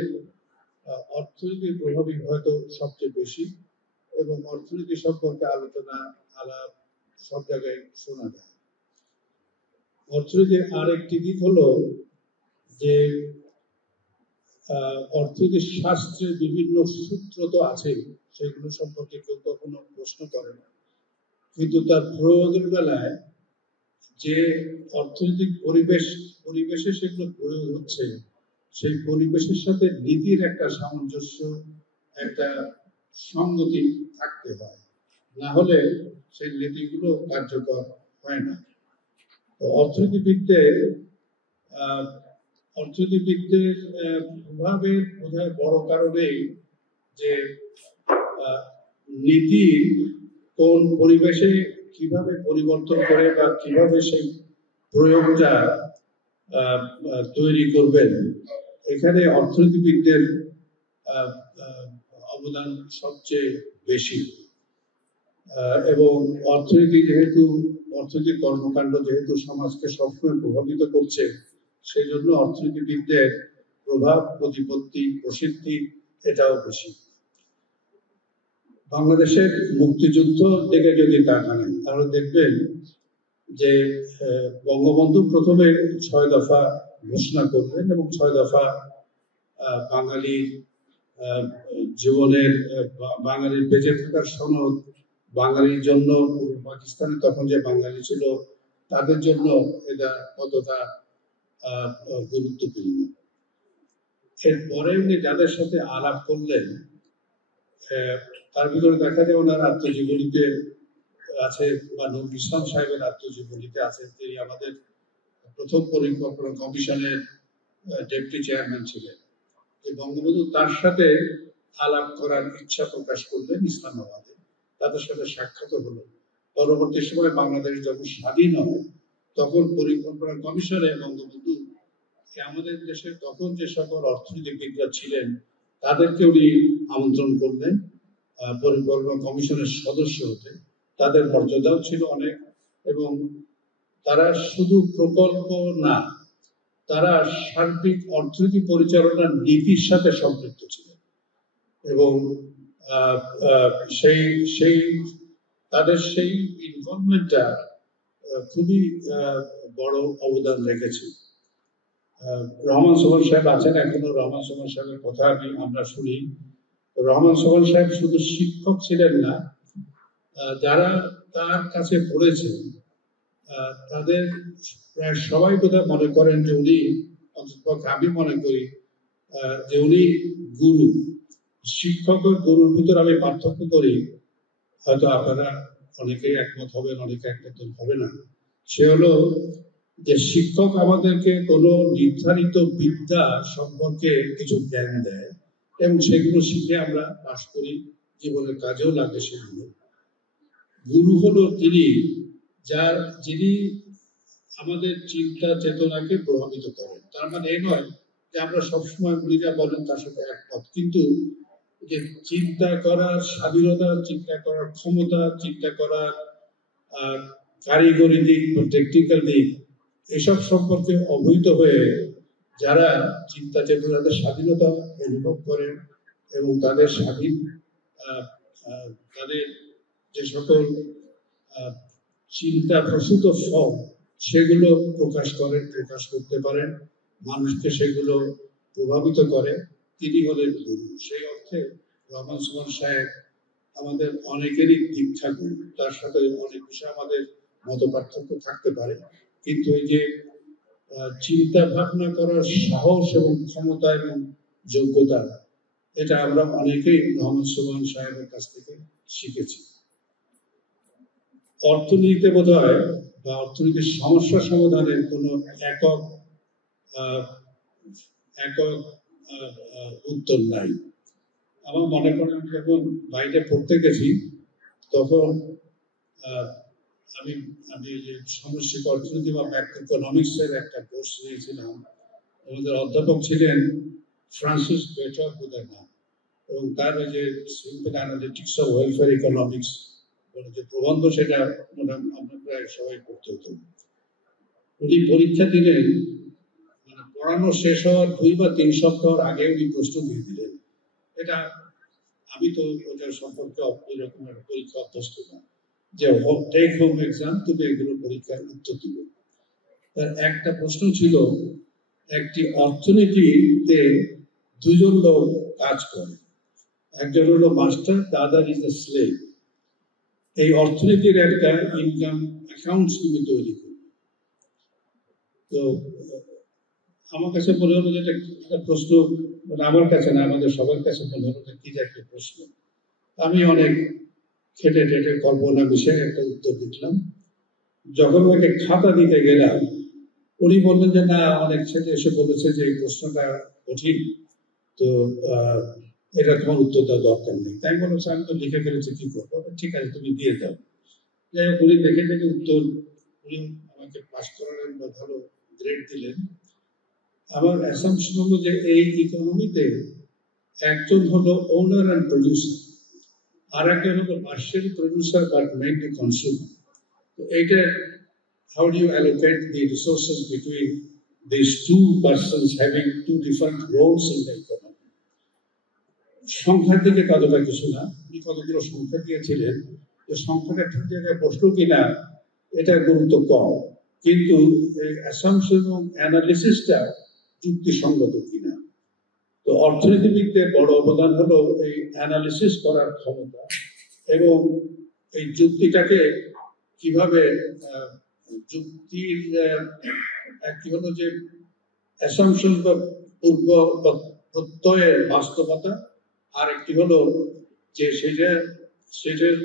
অর্থনীতির প্রভাবই হয়তো সবচেয়ে বেশি এবং অর্থনীতি সম্পর্কে আলোচনা আলাপ সব জায়গায় শোনা যায়। অর্থনীতির আরেকটি দিক হলো যে অর্থনীতির শাস্ত্রের বিভিন্ন সূত্র তো আছে, সেগুলো সম্পর্কে কেউ কখনো প্রশ্ন করে না, কিন্তু তার প্রয়োগের বেলায় যে অর্থনৈতিক পরিবেশে সেগুলো প্রয়োগ হচ্ছে, সেই পরিবেশের সাথে নীতির একটা সামঞ্জস্য, একটা সঙ্গতি থাকতে হয়, না হলে সেই নীতিগুলো কার্যকর হয় না। তো অর্থনীতিবিদদের প্রভাবের বোধহয় বড় কারণেই যে নীতি কোন পরিবেশে কিভাবে পরিবর্তন করে বা কিভাবে সেই প্রয়োগটা তৈরি করবেন, এখানে অর্থনীতিবিদদের অবদান সবচেয়ে বেশি। এবং অর্থনৈতিক কর্মকাণ্ড যেহেতু সমাজকে সবসময় প্রভাবিত করছে, সেই জন্য অর্থনীতিবিদদের প্রভাব, প্রতিপত্তি, প্রসিদ্ধি এটাও বেশি। বাংলাদেশের মুক্তিযুদ্ধ দিকে যদি তাকান তাহলে দেখবেন যে বঙ্গবন্ধু প্রথমে 6 দফা ঘোষণা করলেন এবং 6 দফা বাঙালির জীবনের, বাঙালির বেঁচে থাকার সনদ, বাঙালির জন্য পূর্ব পাকিস্তানে তখন যে বাঙালি ছিল তাদের জন্য এটা কতটা গুরুত্বপূর্ণ। এরপরে উনি যাদের সাথে আলাপ করলেন তার ভিতরে দেখা যায় ওনার আত্মজীবনীতে আছে, বা নজরুল ইসলাম সাহেবের আত্মজীবনীতে আছে। তিনি আমাদের প্রথম পরিকল্পনা কমিশনের ডেপুটি চেয়ারম্যান ছিলেন। বঙ্গবন্ধু তার সাথে আলাপ করার ইচ্ছা প্রকাশ করলেন ইসলামাবাদে, তাদের সাথে সাক্ষাৎ হলো। পরবর্তী সময় বাংলাদেশ যখন স্বাধীন হয় তখন পরিকল্পনা কমিশনে বঙ্গবন্ধু আমাদের দেশের তখন যে সকল অর্থনীতিবিদরা ছিলেন তাদেরকে উনি আমন্ত্রণ করলেন পরিকল্পনা কমিশনের সদস্য হতে। তাদের মর্যাদাও ছিল অনেক এবং তারা শুধু প্রকল্প না, তারা সার্বিক অর্থনীতি পরিচালনার নীতির সাথে সম্পৃক্ত ছিলেন এবং তাদের সেই ইনভলভমেন্টটা খুবই বড় অবদান রেখেছে। রহমান সোহান সাহেব আছেন এখনো, রহমান সোহান সাহেবের কথা আমরা শুনি। রহমান সোহান সাহেব শুধু শিক্ষক ছিলেন না, যারা তার কাছে পড়েছেন তাদের প্রায় সবাই বোধহয় মনে করেন যে উনি, অন্তত আমি মনে করি যে উনি গুরু। শিক্ষক ও গুরুর ভিতর আমি পার্থক্য করি, হয়তো আপনারা অনেকেই একমত হবেন, অনেকে একমত হবে না। সে হলো যে শিক্ষক আমাদেরকে কোনো নির্ধারিত বিদ্যা সম্পর্কে কিছু জ্ঞান দেয় এবং সেগুলো শিখে আমরা পাশ করি, জীবনের কাজেও লাগে সেগুলো। গুরু হলো যিনি আমাদের চিন্তা চেতনাকে প্রভাবিত করেন। তার মানে এই নয় যে আমরা সবসময় উনি যা বলেন তার সাথে একমত, কিন্তু যে চিন্তা করার স্বাধীনতা, চিন্তা করার ক্ষমতা, চিন্তা করার কারিগরি দিক, টেকনিক্যাল দিক, এসব সম্পর্কে অবহিত হয়ে যারা চিন্তা চেতনাদের স্বাধীনতা অনুভব করেন এবং তাদের যে সকল চিন্তা প্রসূত ফল সেগুলো প্রকাশ করতে পারেন, মানুষকে সেগুলো প্রভাবিত করে, তিনি হলেন গুরু। সেই অর্থে রহমান সুমন সাহেব আমাদের অনেকেরই দীক্ষা গুরু। তার সাথে অনেক বিষয়ে আমাদের মত পার্থক্য থাকতে পারে, কিন্তু এই যে চিন্তা ভাবনা করার সাহস এবং ক্ষমতা এবং যোগ্যতা, এটা আমরা অনেকেই রহমান সুমন সাহেবের কাছ থেকে শিখেছি। অর্থনীতিতে বোধহয় বা অর্থনীতির সমস্যা সমাধানের কোনো একক উত্তর নাই। আমার মনে পড়ে আমি যখন বাইরে পড়তে গেছি তখন আমি যে সামষ্টিক অর্থনীতি বা ম্যাক্রো ইকোনমিক্স এর একটা কোর্স নিয়েছিলাম। আমাদের অধ্যাপক ছিলেন ফ্রান্সিস বেটর বোধহয় নাম, এবং তার ওই যে simple analytics of welfare economics যে প্রবন্ধ, সেটা আমরা প্রায় সবাই পড়তে হতো। উনি পরীক্ষা দিলেন, মানে পড়ানো শেষ হওয়ার 2 বা 3 সপ্তাহ আগে উনি প্রশ্ন দিয়ে দিলেন। এটা আমি তো ওটার সম্পর্কে ওই রকম একটা পরীক্ষা অভ্যস্ত না, যে টেক হোম এক্সাম, তুমি এগুলো পরীক্ষার উত্তর দিবে। তার একটা প্রশ্ন ছিল, একটি অর্থনীতিতে 2 জন লোক কাজ করে, একজন হলো master, the other is the slave. এই অর্থনীতির একটা ইনকাম অ্যাকাউন্টস তুমি তৈরি করবে। তো আমার কাছে মনে হলো যে একটা প্রশ্ন, মানে আমার কাছে না, আমাদের সবার কাছে মনে হলো কি যে একটা প্রশ্ন। আমি অনেক খেটে টেটে কল্পনা বিষয়ে একটা উত্তর দিলাম। যখন ওকে খাতা দিতে গেলাম, উনি বললেন যে না, অনেক ছেলে এসে বলেছে যে এই প্রশ্নটা কঠিন, তো এটা তোমার উত্তর দেওয়ার দরকার নেই। তাই বললাম, আমি তো লিখে ফেলেছি, কি করবো? ঠিক আছে, তুমি দিয়ে দাও। যাই হোক, উনি দেখে উত্তর, উনি আমাকে পাস করালেন বা ভালো গ্রেড দিলেন। আমার অ্যাসাম্পশন হলো যে এই ইকোনমিতে একজন হলো ওনার অ্যান্ড প্রডিউসার, আর একজন হলো partial producer but mainly consumer. তো এইটা, how do you allocate the resources between these two persons having two different roles in the economy? সংখ্যার দিকে কতটা কিছু না, উনি কতগুলো সংখ্যা দিয়েছিলেন, যে সংখ্যাটা ঠিক জায়গায় বসলো কিনা এটা গুরুত্ব কম, কিন্তু অ্যাসাম্পশন এবং অ্যানালিসিসটা যুক্তিসঙ্গত কিনা। তো অর্থনীতিবিদদের বড় অবদান হলো এই অ্যানালিসিস করার ক্ষমতা, এবং এই যুক্তিটাকে কিভাবে যুক্তির কি হলো যে অ্যাসাম্পশন বা পূর্ব প্রত্যয়ের বাস্তবতা, আর একটি হলো যে সেটার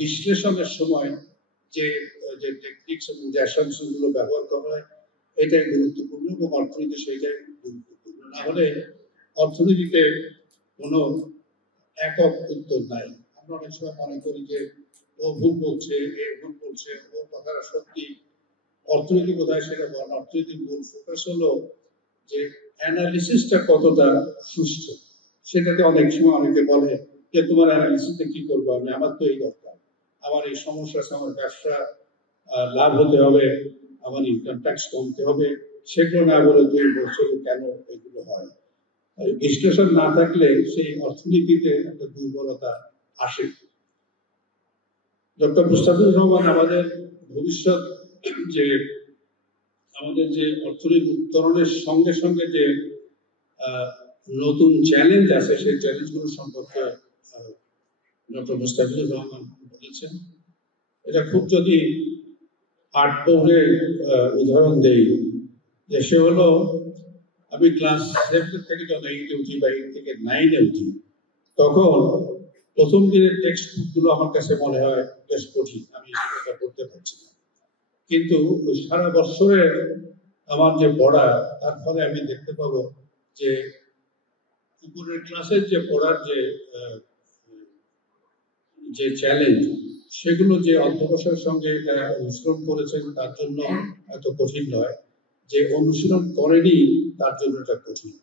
বিশ্লেষণের সময় যে টেকনিক্স এবং যে অ্যাসাম্পশন গুলো ব্যবহার করা হয়, এটাই গুরুত্বপূর্ণ, এবং অর্থনীতি সেটাই গুরুত্বপূর্ণ। না হলে অর্থনীতিতে কোনো একক উত্তর নাই। আমরা অনেক সময় মনে করি যে ও ভুল বলছে, এ ভুল বলছে, ওর কথাটা সত্যি। অর্থনীতি কোথায় সেটা বলেন, অর্থনীতির মূল ফোকাস হলো যে অ্যানালিসিসটা কতটা সুস্থ। সেটাতে অনেক সময় অনেকে বলে যে তোমার অ্যানালিসিসে কি করবো আমি, আমার তো এই দরকার, আমার এই সমস্যা আছে, আমার ব্যবসা লাভ হতে হবে, আমার ইনকাম ট্যাক্স কমতে হবে, সেগুলো না বলে তুমি বলছো কেন এগুলো হয়। বিশ্লেষণ না থাকলে সেই অর্থনীতিতে একটা দুর্বলতা আসে। ডক্টর মুস্তাফিজুর রহমান আমাদের ভবিষ্যৎ, যে আমাদের যে অর্থনৈতিক উত্তরণের সঙ্গে সঙ্গে যে নতুন চ্যালেঞ্জ আছে, সেই চ্যালেঞ্জগুলো সম্পর্কে ডক্টর মুস্তাফিজুর রহমান বলেছেন। এটা খুব যদি আটপৌরে উদাহরণ দেই, যে সে হলো, আমি ক্লাস 7 থেকে যখন 8-এ উঠি বা 8 থেকে 9-এ উঠি, তখন প্রথম দিনের টেক্সট বুকগুলো আমার কাছে মনে হয় বেশ কঠিন, আমি সেটা পড়তে পারছি না। কিন্তু সারা বছরের আমার যে পড়া, তার ফলে আমি দেখতে পাবো যে উপরের ক্লাসের যে পড়ার যে চ্যালেঞ্জ, সেগুলো যে অধ্যবসায়ের সঙ্গে অনুশীলন করেছেন তার জন্য এত কঠিন নয়, যে অনুশীলন করেনি তার জন্য এটা কঠিন।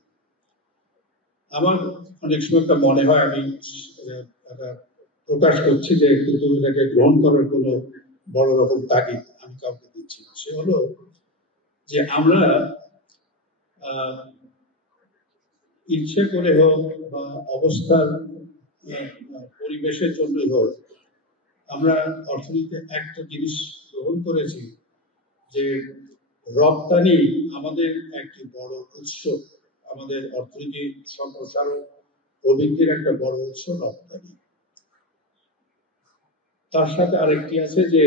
আমার অনেক সময় একটা মনে হয়, আমি প্রকাশ করছি যে কিন্তু এটাকে গ্রহণ করার কোনো বড় রকম তাগিদ আমি কাউকে দিচ্ছি না। সে হলো যে আমরা ইচ্ছে করে হোক বা অবস্থার পরিবেশের জন্যই হোক, আমরা অর্থনীতিতে একটা জিনিস গ্রহণ করেছি যে রপ্তানি আমাদের একটি বড় উৎস, আমাদের অর্থনীতি সম্প্রসারণ প্রবৃদ্ধির একটা বড় উৎস রপ্তানি। তার সাথে আরেকটি আছে যে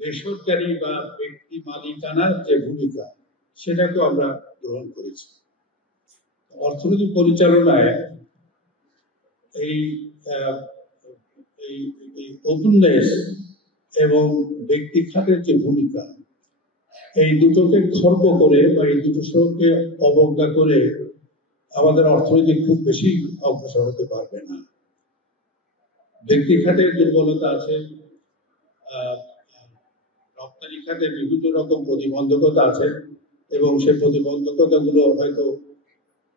বেসরকারি বা ব্যক্তি মালিকানার যে ভূমিকা সেটাকেও আমরা গ্রহণ করেছি। অর্থনীতি পরিচালনায় এই ওপেননেস এবং ব্যক্তি খাতের যে ভূমিকা, এই দুটোকে খর্ব করে বা এই দুটোর সঙ্গে অবজ্ঞা করে আমাদের অর্থনীতি খুব বেশি অগ্রসর হতে পারবে না। ব্যক্তি খাতের দুর্বলতা আছে, রপ্তানি খাতে বিভিন্ন রকম প্রতিবন্ধকতা আছে এবং সেই প্রতিবন্ধকতাগুলো হয়তো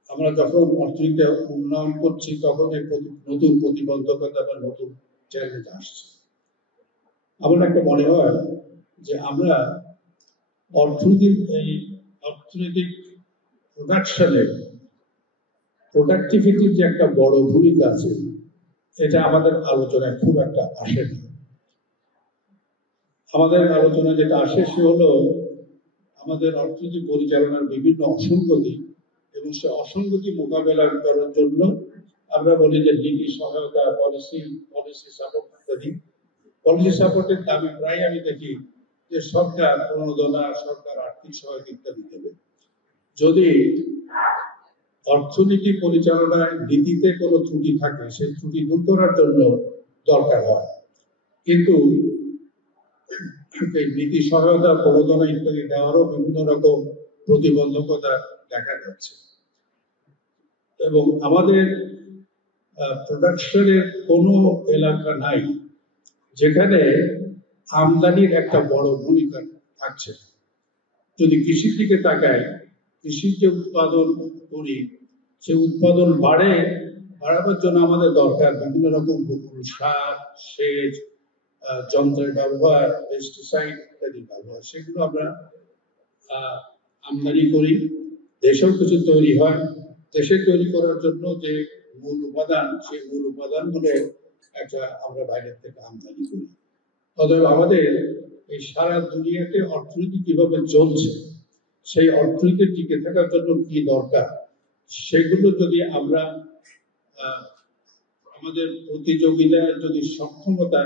আমরা যখন অর্থনীতি উন্নয়ন করছি তখন নতুন প্রতিবন্ধকতা বা নতুন চ্যালেঞ্জ আসছে। আমার একটা মনে হয় যে আমরা অর্থনৈতিক প্রোডাকশনের প্রোডাক্টিভিটির যে একটা বড় ভূমিকা আছে, এটা আমাদের আলোচনায় খুব একটা আসে না। আমাদের আলোচনায় যেটা আসে সে হলো আমাদের অর্থনীতি পরিচালনার বিভিন্ন অসঙ্গতি এবং সে অসঙ্গতি মোকাবেলা করার জন্য আমরা বলি যে নীতি সহায়তা, পলিসি সাপোর্ট ইত্যাদি। পলিসি সাপোর্টের দাবি প্রায় আমি দেখি যে সরকার প্রণোদনা, সরকার আর্থিক সহায়তা ইত্যাদি দেবে। যদি অর্থনীতি পরিচালনায় নীতিতে কোনো ত্রুটি থাকে সেই ত্রুটি দূর করার জন্য দরকার হয়, কিন্তু নীতি সহায়তা, প্রণোদনা ইত্যাদি দেওয়ারও বিভিন্ন রকম প্রতিবন্ধকতা দেখা যাচ্ছে। এবং আমাদের প্রোডাকশনের কোনো এলাকা নাই যেখানে আমদানির একটা বড় ভূমিকা থাকছে। যদি কৃষির দিকে তাকায়, কৃষির যে উৎপাদন করি সে উৎপাদন বাড়াবার জন্য আমাদের দরকার বিভিন্ন রকম সার, সেচ, যন্ত্রের ব্যবহার, পেস্টিসাইড ইত্যাদি ব্যবহার। সেগুলো আমরা আমদানি করি, দেশেও কিছু তৈরি হয়। দেশে তৈরি করার জন্য যে মূল উপাদান, সেই মূল উপাদানগুলো আমরা বাইরের থেকে আমদানি করি। অতএব আমাদের এই সারা দুনিয়াতে অর্থনীতি কিভাবে চলছে, সেই অর্থনীতি টিকে থাকার জন্য কি দরকার, সেগুলো যদি আমরা আমাদের প্রতিযোগিতার যদি সক্ষমতা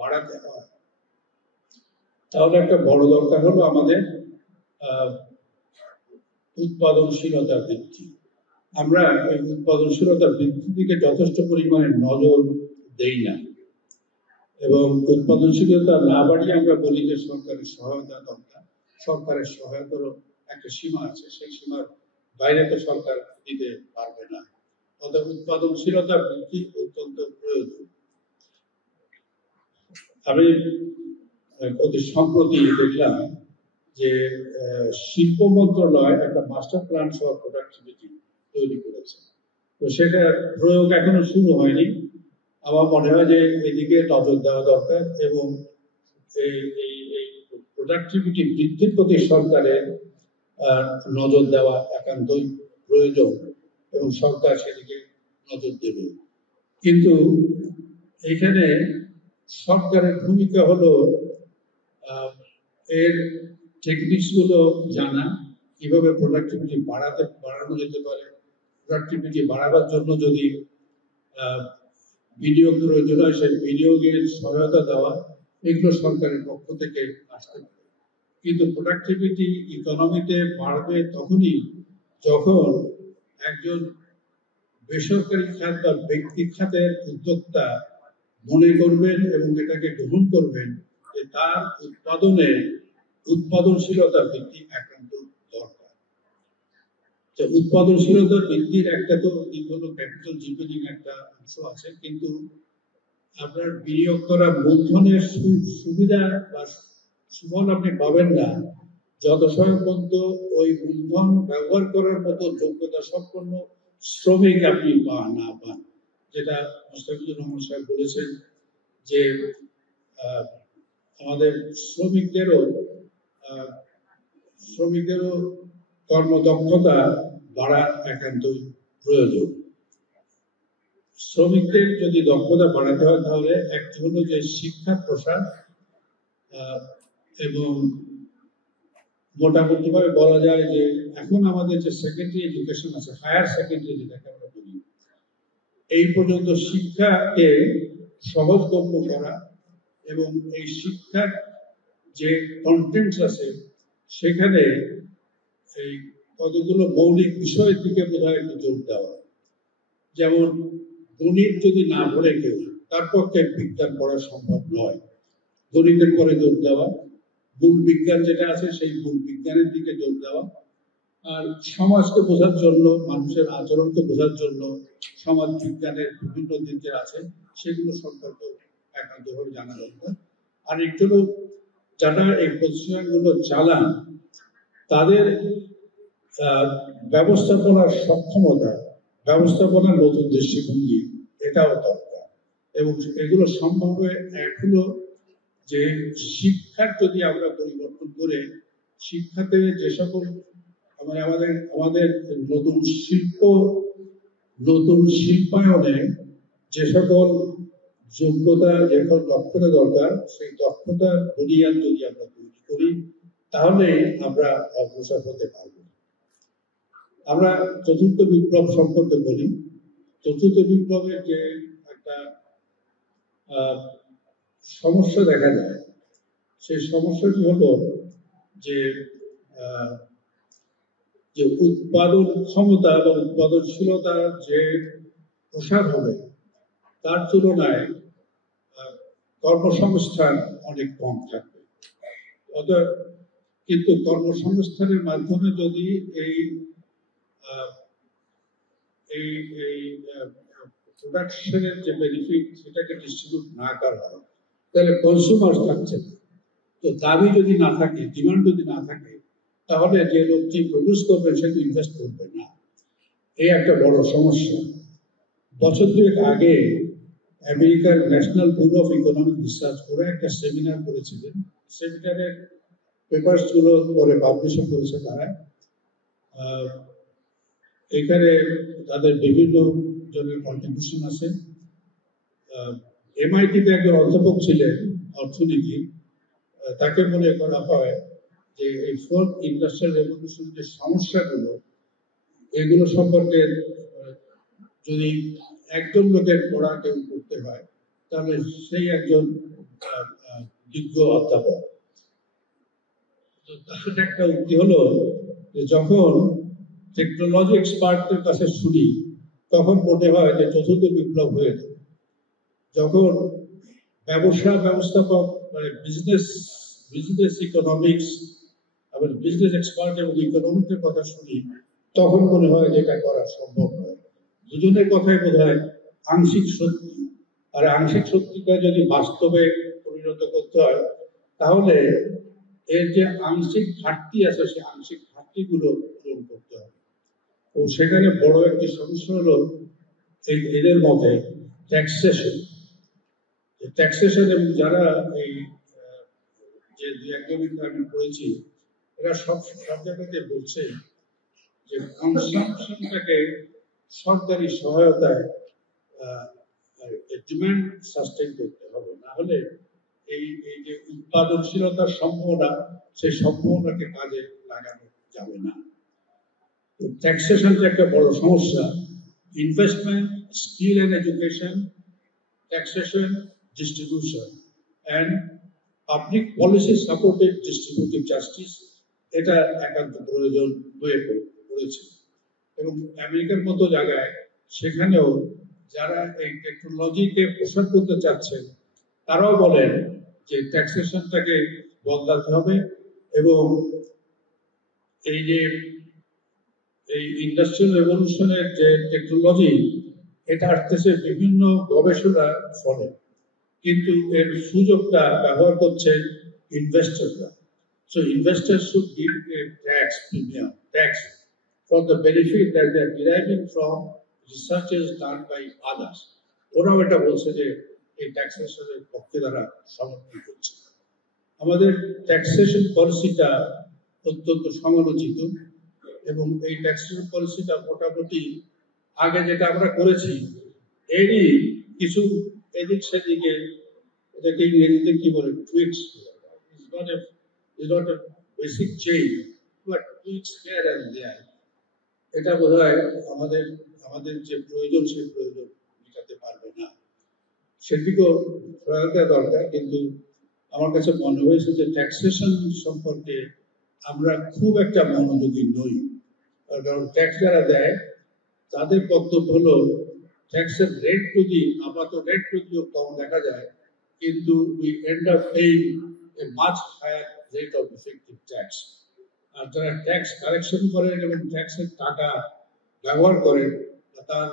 বাড়াতে হয়, তাহলে একটা বড় দরকার হলো আমাদের উৎপাদনশীলতা বৃদ্ধি। আমরা এই উৎপাদনশীলতা বৃদ্ধির দিকে যথেষ্ট পরিমাণে নজর দেই না, এবং উৎপাদনশীলতা না বাড়িয়ে আমরা বলি যে সরকারের সহায়তা দরকার। সরকারের সহায়তারও একটা সীমা আছে, সেই সীমার বাইরে তো সরকার দিতে পারবে না। অর্থাৎ উৎপাদনশীলতা বৃদ্ধি অত্যন্ত প্রয়োজন। আমি অতি সম্প্রতি দেখলাম যে শিল্প মন্ত্রণালয় একটা মাস্টার প্ল্যান ফর প্রোডাক্টিভিটি তৈরি করেছে। তো সেটা প্রয়োগ এখনো শুরু হয়নি। আমার মনে হয় যে এদিকে নজর দেওয়া দরকার এবং এই প্রোডাক্টিভিটি বৃদ্ধির প্রতি সরকারের নজর দেওয়া একান্তই প্রয়োজন এবং সরকার সেদিকে নজর দেবে। কিন্তু এখানে সরকারের ভূমিকা হলো এর টেকনিক্স গুলো জানা, কিভাবে প্রোডাক্টিভিটি বাড়ানো যেতে পারে। প্রোডাক্টিভিটি বাড়াবার জন্য যদি বিনিয়োগ প্রয়োজন হয়, সেই বিনিয়োগের সহায়তা দেওয়া, এগুলো সরকারের পক্ষ থেকে আসতে পারে। কিন্তু প্রোডাক্টিভিটি ইকোনমিতে বাড়বে তখনই যখন একজন বেসরকারি খাত বা ব্যক্তি খাতের উদ্যোক্তা মনে করবেন এবং এটাকে গ্রহণ করবেন যে তার উৎপাদনশীলতা বৃদ্ধি একান্ত দরকার। উৎপাদনশীলতা বৃদ্ধির একটা তো দিক হলো ক্যাপিটাল ডিপেন্ডিং একটা অংশ আছে, কিন্তু আপনার বিনিয়োগ করা মূলধনের সুবিধা বা সুফল আপনি পাবেন না যত সময় পর্যন্ত ওই মূলধন ব্যবহার করার মতো যোগ্যতা সম্পন্ন শ্রমিক আপনি না পান। যেটা মোস্তাফিজুর রহমান সাহেব বলেছেন যে আমাদের শ্রমিকদেরও কর্মদক্ষতা বাড়া একান্তই প্রয়োজন। শ্রমিকদের যদি দক্ষতা বাড়াতে হয় তাহলে একটি হলো যে শিক্ষার প্রসার, এবং মোটামুটি ভাবে বলা যায় যে এখন আমাদের যে সেকেন্ডারি এডুকেশন আছে, হায়ার সেকেন্ডারি যেটাকে আমরা বলি, এই পর্যন্ত শিক্ষাকে সহজগম্য করা এবং এই শিক্ষার যে কন্টেন্টস আছে সেখানে এই কতগুলো মৌলিক বিষয়ের দিকে বোধহয় একটু জোর দেওয়া। যেমন গণিত যদি না পড়ে কেউ, তার পক্ষে বিজ্ঞান পড়া সম্ভব নয়। গণিতের পরে জোর দেওয়া, মূল বিজ্ঞান যেটা আছে সেই মূল বিজ্ঞানের দিকে জোর দেওয়া, আর সমাজকে বোঝার জন্য, মানুষের আচরণকে বোঝার জন্য সমাজ বিজ্ঞানের বিভিন্ন দিক যে আছে সেগুলো সম্পর্কে একান্তভাবে জানা দরকার। আর একটু যারা এই প্রতিষ্ঠানগুলো চালান তাদের ব্যবস্থাপনার সক্ষমতা, ব্যবস্থাপনার নতুন দৃষ্টিভঙ্গি, এটাও দরকার। এবং এগুলো সম্ভব এক হলো যে শিক্ষার যদি আমরা পরিবর্তন করে শিক্ষাতে যে সকল আমাদের নতুন শিল্পায়নে যে সকল যোগ্যতা, যে সকল দক্ষতা দরকার, সেই দক্ষতার বুনিয়াদ যদি আমরা তৈরি করি তাহলে আমরা অগ্রসর হতে পারব। আমরা চতুর্থ বিপ্লব সম্পর্কে বলি। চতুর্থ বিপ্লবের যে একটা সমস্যা দেখা যায়, সেই সমস্যাটি হলো যে উৎপাদন ক্ষমতা বা উৎপাদনশীলতার যে প্রসার হবে তার তুলনায় কর্মসংস্থান অনেক কম থাকবে। অতএব কিন্তু কর্মসংস্থানের মাধ্যমে যদি এই প্রোডাকশনের যে বেনিফিট সেটাকে ডিস্ট্রিবিউট না করা হয় তাহলে কনজিউমার থাকছে না। তো দাবি যদি না থাকে, ডিমান্ড যদি না থাকে, তাহলে যে লোকটি প্রডিউস করবে সে তো ইনভেস্ট করবে না। এই একটা বড় সমস্যা। বছর দুয়েক আগে আমেরিকার national bureau of economic research করে একটা সেমিনার করেছিলেন। সেমিনারের পেপারস গুলো পরে পাবলিশ করেছে তারা। এখানে তাদের বিভিন্ন জনের কন্ট্রিবিউশন আছে। MIT-তে একজন অধ্যাপক ছিলেন অর্থনীতি, তাকে মনে করা হয় যে এই ফোর্থ ইন্ডাস্ট্রিয়াল রেভলিউশনের যে সমস্যাগুলো, এগুলো সম্পর্কে যদি একজন লোকের পড়া কেউ করতে হয় তাহলে সেই একজন যোগ্য অধ্যাপক। তার একটা উক্তি হলো যে যখন টেকনোলজি এক্সপার্টদের কাছে শুনি তখন মনে হয় যে চতুর্থ বিপ্লব হয়ে যাবে। যখন ব্যবস্থাপক মানে বিজনেস ইকোনমিক্স, আবার বিজনেস এক্সপার্ট এবং ইকোনমিক্সের কথা শুনি তখন মনে হয় যে এটা করা সম্ভব নয়। দুজনের কথাই বোধ হয় আংশিক সত্যি। আর আংশিক সত্যিটা যদি বাস্তবে পরিণত করতে হয় তাহলে এর যে আংশিক ঘাটতি আছে সেই আংশিক ঘাটতিগুলো পূরণ করতে হবে। ও সেখানে বড় একটি সমস্যা হলো এদের মতে ট্যাক্সেশন এবং যারা এই যে দু একজনকে আমি পড়েছি এরা সব জায়গাতে বলছে যে কনসাম্পশনটাকে সরকারি সহায়তায় ডিমান্ড সাস্টেইন করতে হবে, না হলে এই যে উৎপাদনশীলতার সম্ভাবনা সেই সম্ভাবনাকে কাজে লাগানো যাবে না। ট্যাক্সেশনটা একটা বড় সমস্যা। Investment, skill and education, taxation, distribution and public policy supported distributive justice, এটা একান্ত প্রয়োজন হয়ে পড়েছে। এবং আমেরিকার মতো জায়গায় সেখানেও যারা এই টেকনোলজিকে প্রসার করতে চাচ্ছেন তারাও বলেন যে ট্যাক্সেশনটাকে বদলাতে হবে এবং এই যে এই ইন্ডাস্ট্রিয়াল রেভলিউশনের যে টেকনোলজি এটা আসতেছে বিভিন্ন গবেষণার ফলে, কিন্তু এর সুযোগটা ব্যবহার করছে ইনভেস্টররা। So investor should give a tax premium, tax for the benefit that they are deriving from researches done by others. ওরাও এটা বলছে যে এই ট্যাক্সেশনের পক্ষে তারা সমর্থন করছে। আমাদের ট্যাক্সেশন পলিসিটা অত্যন্ত সমালোচিত এবং এই ট্যাক্সেশন পলিসিটা মোটামুটি আগে যেটা আমরা করেছি এরই কিছু এদিক সেদিকে, এটাকে ইংরেজিতে কি বলে, tweaks, is not a basic change, but tweaks here and there, এটা বোধহয় আমাদের আমাদের যে প্রয়োজন সেই প্রয়োজন মেটাতে পারবে না। সেদিকেও সহায়তা দরকার, কিন্তু আমার কাছে মনে হয়েছে যে ট্যাক্সেশন সম্পর্কে আমরা খুব একটা মনোযোগী নই। কারণ ট্যাক্স যারা দেয় তাদের বক্তব্য হলো ট্যাক্সের রেট যদি আপাতত রেট যদিও কম দেখা যায়, কিন্তু we end up paying a much higher rate of effective tax. আর যারা ট্যাক্স কালেকশন করেন এবং ট্যাক্সের টাকা ব্যবহার করেন, তার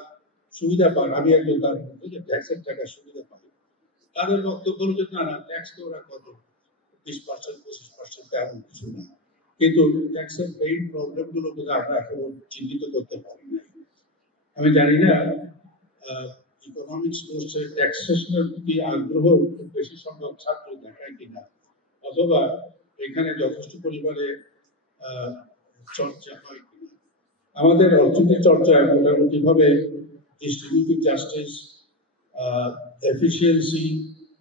সুবিধা পান, আমি একজন তার মধ্যে যে ট্যাক্সের টাকা সুবিধা পাই, তাদের বক্তব্য হলো যে না না, ট্যাক্স তো ওরা কত 20% 25% এমন কিছু না, কিন্তু ট্যাক্সের মেইন প্রবলেম গুলো বোধ আমরা এখনো চিহ্নিত করতে পারি না। আমি জানি না ইকোনমিক্স কোর্সে ট্যাক্সেশনের প্রতি আগ্রহ খুব বেশি সংখ্যক ছাত্র দেখায় কিনা, অথবা এখানে যথেষ্ট পরিমাণে চর্চা হয় কিনা। আমাদের অর্থনীতি চর্চায় মোটামুটি ভাবে ডিস্ট্রিবিউটিভ জাস্টিস, এফিসিয়েন্সি,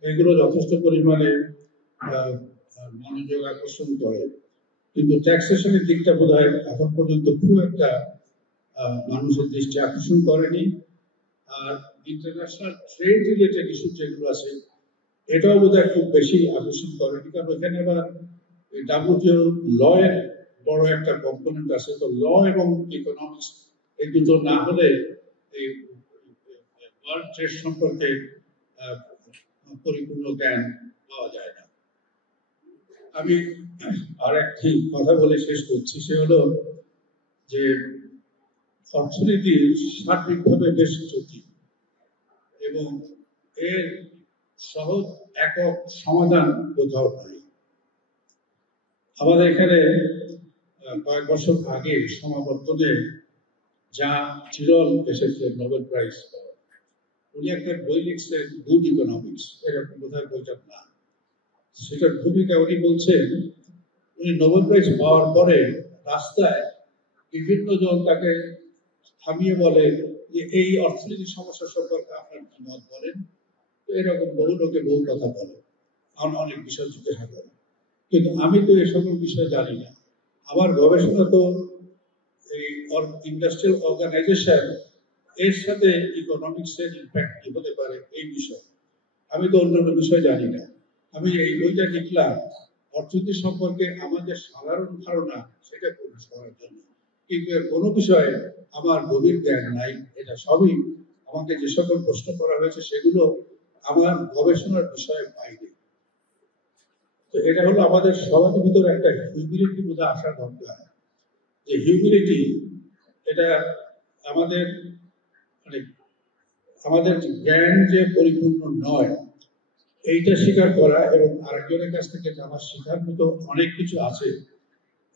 এগুলো যথেষ্ট পরিমাণে মনোযোগ আকর্ষণ করে, কিন্তু ট্যাক্সেশনের দিকটা বোধ হয় এখন পর্যন্ত খুব একটা মানুষের দৃষ্টি আকর্ষণ করেনি। আর ইন্টারন্যাশনাল ট্রেড রিলেটেড ইস্যু যেগুলো আছে, এটাও বোধ হয় খুব বেশি আকর্ষণ করেনি, কারণ এখানে আবার ডাব্লিউটিও ল এর বড় একটা কম্পোনেন্ট আছে। তো ল এবং ইকোনমিক্স এই দুটো না হলে এই ওয়ার্ল্ড ট্রেড সম্পর্কে পরিপূর্ণ জ্ঞান পাওয়া যায় না। আমি আর একটি কথা বলে শেষ করছি, সে হলো যে অর্থনীতি সার্বিকভাবে বেশ জটিল এবং এর সহজ একক সমাধান কোথাও নাই। আমাদের এখানে কয়েক বছর আগে সমাবর্তনে যা চিরল এসেছিলেন নোবেল প্রাইজ, উনি একটা বই লিখছেন গুড ইকোনমিক্স, এরকম বোধহয় বইটার নাম। সেটার ভূমিকা উনি বলছেন, উনি নোবেল প্রাইজ পাওয়ার পরে রাস্তায় বিভিন্ন জন তাকে থামিয়ে বলে যে এই অর্থনৈতিক সমস্যা সম্পর্কে আপনার কি মত বলেন। তো এরকম বহু লোকে বহু কথা বলে, অনেক বিষয় জিজ্ঞাসা করে, কিন্তু আমি তো এই সকল বিষয় জানি না। আমার গবেষণা তো এই ইন্ডাস্ট্রিয়াল অর্গানাইজেশন, এর সাথে ইকোনমিক্সের ইম্প্যাক্ট কি হতে পারে এই বিষয় আমি তো অন্যান্য বিষয় জানি না। আমি এই বইটা লিখলাম অর্থনীতি সম্পর্কে আমাদের সাধারণ ধারণা সেটা প্রকাশ করার জন্য, কিন্তু এর কোনো বিষয়ে আমার গভীর জ্ঞান নাই। এটা সবই আমাকে যে সকল প্রশ্ন করা হয়েছে সেগুলো আমার গবেষণার বিষয়ের বাইরে। তো এটা হলো আমাদের সবার ভিতরে একটা হিউমিলিটি বোধ আসা দরকার, যে হিউমিলিটি এটা আমাদের মানে আমাদের জ্ঞান যে পরিপূর্ণ নয় এইটা স্বীকার করা, এবং আরেকজনের কাছ থেকে আমার শেখার মতো অনেক কিছু আছে,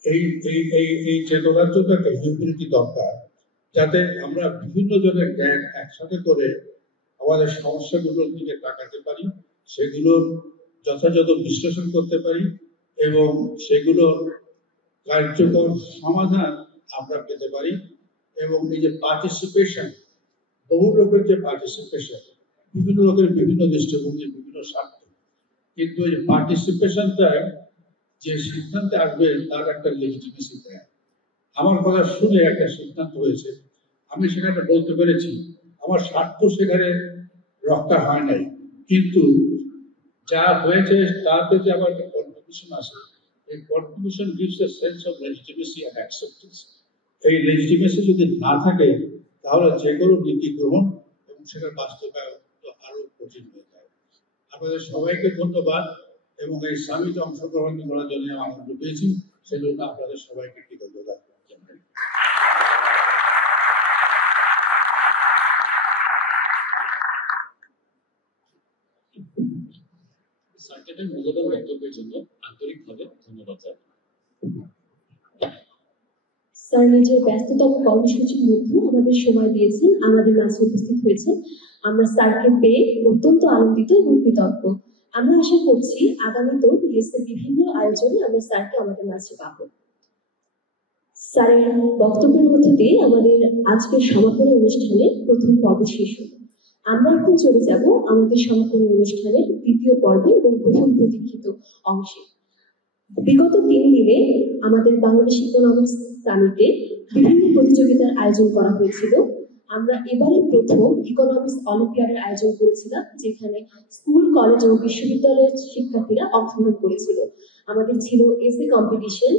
এই এই এই এই চেতনার জন্য একটা হিউমিলিটি দরকার, যাতে আমরা বিভিন্ন জনের জ্ঞান একসাথে করে আমাদের সমস্যাগুলোর দিকে তাকাতে পারি, সেগুলোর যথাযথ বিশ্লেষণ করতে পারি এবং সেগুলোর কার্যকর সমাধান আমরা পেতে পারি। এবং এই যে পার্টিসিপেশন, বহু লোকের যে পার্টিসিপেশন, বিভিন্ন লোকের বিভিন্ন দৃষ্টিভঙ্গি, বিভিন্ন স্বার্থ, কিন্তু এই পার্টিসিপেশনটা যে সিদ্ধান্তে আসবে তার একটা লেজিটিমেসি দেয়। আমার কথা শুনে একটা সিদ্ধান্ত হয়েছে, আমি সেখানে বলতে পেরেছি, আমার স্বার্থ সেখানে রক্ষা হয় নাই, কিন্তু যা হয়েছে তাতে যে আমার একটা কন্ট্রিবিউশন আছে, এই contribution gives a sense of legitimacy and acceptance. এই লেজিটিমেসি যদি না থাকে তাহলে যে কোনো নীতি গ্রহণ এবং সেটা বাস্তবায়ন আরো কঠিন হয়ে যায়। আপনাদের সবাইকে ধন্যবাদ, এবং এই সামিটে অংশগ্রহণ করার জন্য আনন্দ পেয়েছি, সেজন্য আপনাদের সবাইকে কৃতজ্ঞতা জানাই। সার্কিটের মূল্যবান বক্তব্যের জন্য আন্তরিকভাবে ধন্যবাদ জানাই। স্যার নিজের ব্যস্ততম কর্মসূচির মধ্যে আমাদের সময় দিয়েছেন, আমাদের মাঝে উপস্থিত হয়েছেন। আমরা স্যারকে পেয়ে অত্যন্ত আনন্দিত এবং কৃতজ্ঞ। আমরা আশা করছি আগামীতেও ইএসএর বিভিন্ন আয়োজনে আমরা স্যারকে আমাদের মাঝে পাবো। স্যারের বক্তব্যের মধ্যে দিয়ে আমাদের আজকের সমাপনী অনুষ্ঠানের প্রথম পর্ব শেষ হলো। আমরা এখন চলে যাব আমাদের সমাপনী অনুষ্ঠানের দ্বিতীয় পর্বে এবং বহুল প্রতীক্ষিত অংশে। বিগত 3 দিনে আমাদের বাংলাদেশ ইকোনমিক্স সামিটে বিভিন্ন প্রতিযোগিতার আয়োজন করা হয়েছিল। আমরা এবারে প্রথম ইকোনমিক্স অলিম্পিয়াডের আয়োজন করেছিলাম, যেখানে স্কুল, কলেজ ও বিশ্ববিদ্যালয়ের শিক্ষার্থীরা অংশগ্রহণ করেছিল। আমাদের ছিল এসে কম্পিটিশন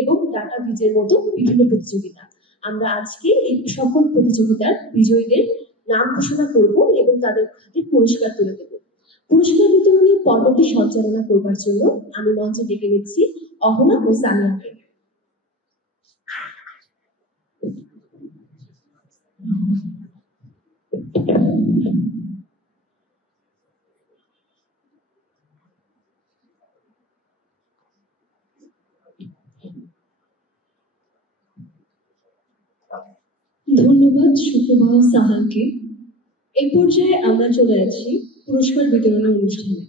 এবং ডাটা ভিজের মতো বিভিন্ন প্রতিযোগিতা। আমরা আজকে এই সকল প্রতিযোগিতার বিজয়ীদের নাম ঘোষণা করব এবং তাদের হাতে পুরস্কার তুলে দেব। পুরস্কার বিতরণী পর্বটি সঞ্চালনা করবার জন্য আমি মঞ্চে ডেকে নিচ্ছি অহনা ও সামিয়াকে। ধন্যবাদ সুপ্রবাহ সাহাকে। এ পর্যায়ে আমরা চলে যাচ্ছি পুরস্কার বিতরণী অনুষ্ঠানে।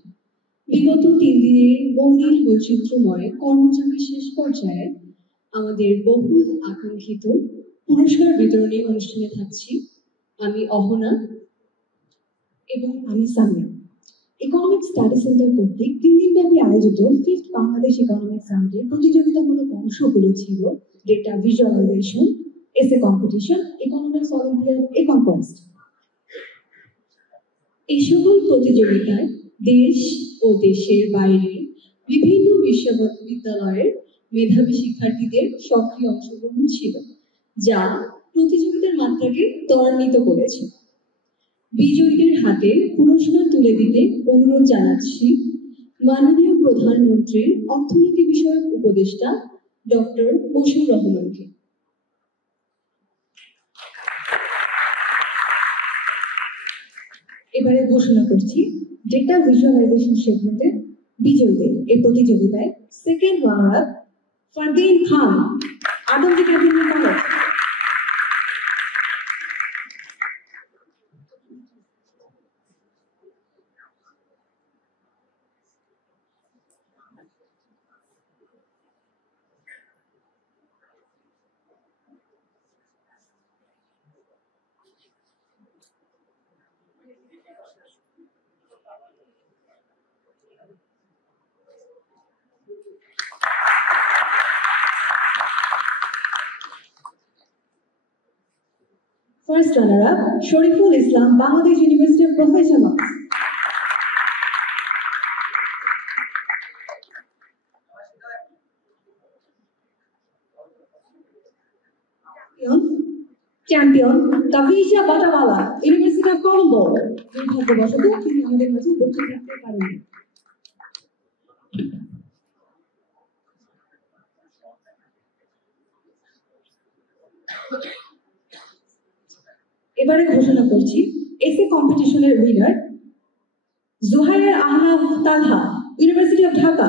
বিগত 3 দিনের বর্ণিল বৈচিত্র্যময় কর্মযাপের শেষ পর্যায়ে আমাদের বহুল আকাঙ্ক্ষিত পুরস্কার বিতরণী অনুষ্ঠানে থাকছি আমি অহনা এবং আমি সামিয়া। ইকোনমিক স্টাডি সেন্টার কর্তৃক 3 দিনব্যাপী আয়োজিত 5th বাংলাদেশ ইকোনমিক সামিটের প্রতিযোগিতামূলক অংশগুলো ছিল ডেটা ভিজুয়ালাইজেশন, এসে কম্পিটিশন, ইকোনমিক্স অলিম্পিয়াড, ইকনকোয়েস্ট। এই সকল প্রতিযোগিতায় দেশ ও দেশের বাইরে বিভিন্ন বিশ্ববিদ্যালয়ের মেধাবী শিক্ষার্থীদের সক্রিয় অংশগ্রহণ ছিল, যা প্রতিযোগিতার মাত্রাকে ত্বরান্বিত করেছে। বিজয়ীদের হাতে পুরস্কার তুলে দিতে অনুরোধ জানাচ্ছি মাননীয় প্রধানমন্ত্রীর অর্থনীতি বিষয়ক উপদেষ্টা ডক্টর মশিউর রহমানকে। এবারে ঘোষণা করছি ডেটা ভিজুয়ালাইজেশন সেগমেন্টের বিজয়ীদের। এই প্রতিযোগিতায় second runner up Fardin Khan, Adamjee academy college. First runner-up, Shariful Islam, Bangladesh University of Professionals. Champion, Kavisha Batawala, University of Colombo. দুর্ভাগ্যবশত তিনি আমাদের মাঝে উপস্থিত থাকতে পারেননি। এবারে ঘোষণা করছি এসে কম্পিটিশনের winner Zuhair Ahnaf Talha, university of Dhaka.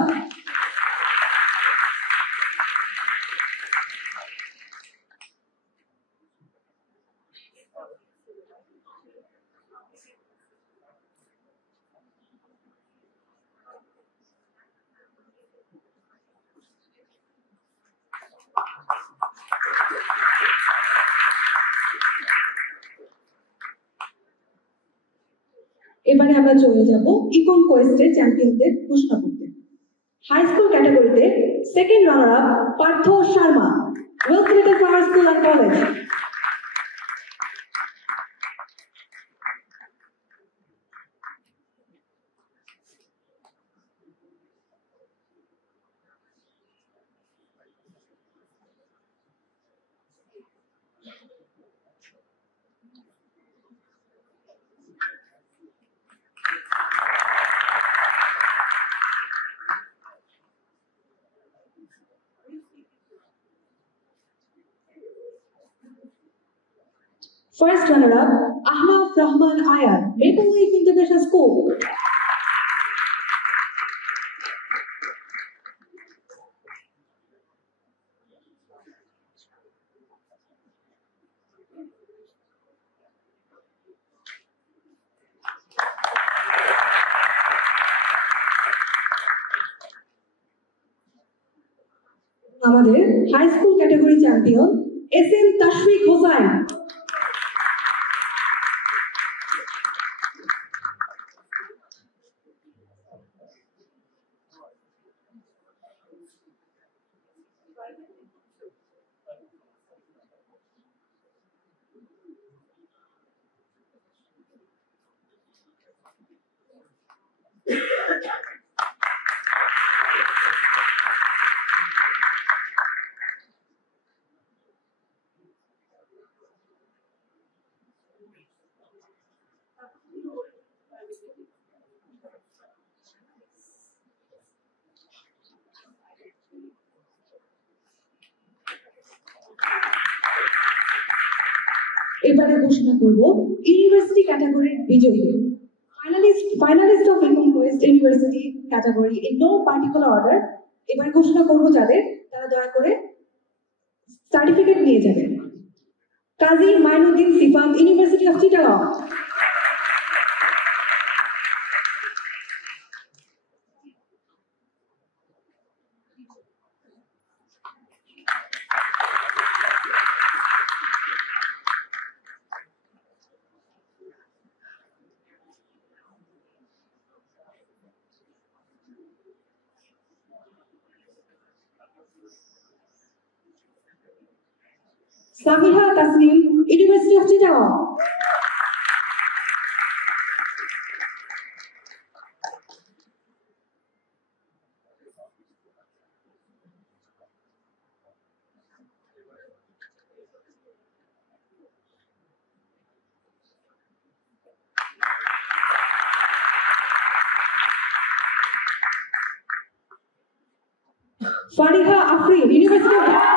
এবারে আমরা চলে যাব ইকন কোয়েস্টের চ্যাম্পিয়নদের ঘোষণা করতে। হাই স্কুল ক্যাটাগরিতে second runner up Partha Sharma, wealth farmer school and college. First runner-up, Ahmad Rahman Ayar, Maple Leaf International School. আমাদের high school category champion S M Tashfiq Hossain. এবারে ঘোষণা করব ইউনিভার্সিটি ক্যাটাগরির বিজয়ী। Finalist of Income Quest University category in no particular order. এবার ঘোষণা করব যাদের, তারা দয়া করে সার্টিফিকেট নিয়ে যাবেন। Kazi Mainuddin Sifat, university of Chittagong. Samiha Tasnim, university of Chittagong. Fariha Afrin, university of Dhaka.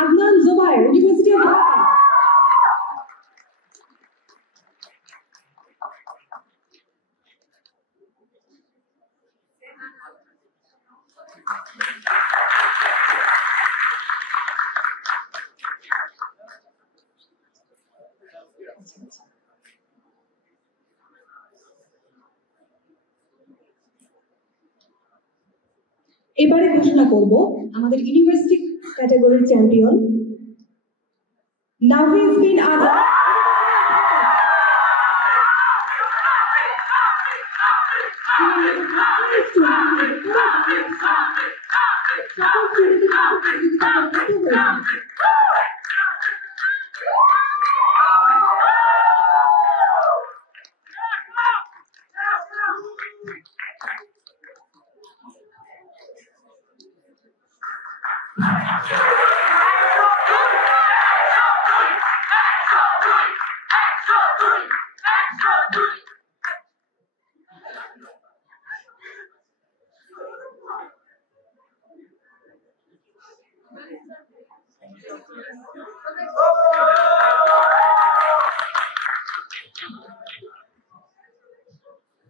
Adnan Zubayer, university of Dhaka. এবারে ঘোষণা করব আমাদের ইউনিভার্সিটি ক্যাটাগরির চ্যাম্পিয়ন নাভিজ বিন আদম।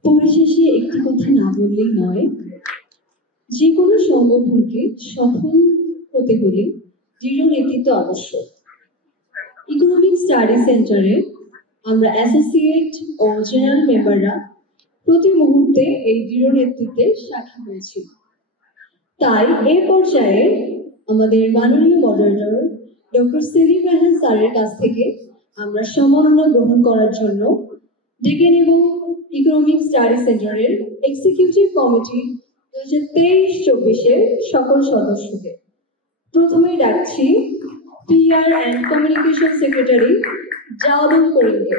পরিশেষে একটি কথা না বললেই নয়, যে কোনো সংগঠনকে সফল হতে হলে দৃঢ় নেতৃত্ব আবশ্যক। ইকোনমিক স্টাডি সেন্টারে আমরা অ্যাসোসিয়েট ও জেনারেল মেম্বাররা প্রতি মুহূর্তে এই দৃঢ় নেতৃত্বের সাক্ষী হয়েছি। তাই এই পর্যায়ে আমাদের মাননীয় মডারেটর ডক্টর সেলিম রায়হান স্যারের কাছ থেকে আমরা সম্মাননা গ্রহণ করার জন্য ডেকে নেব ইকোনমিক স্টাডি সেন্টারের এক্সিকিউটিভ কমিটি 2023-24-এর সকল সদস্যকে। প্রথমেই ডাকছি PR and communication secretary Jawadul করিমকে।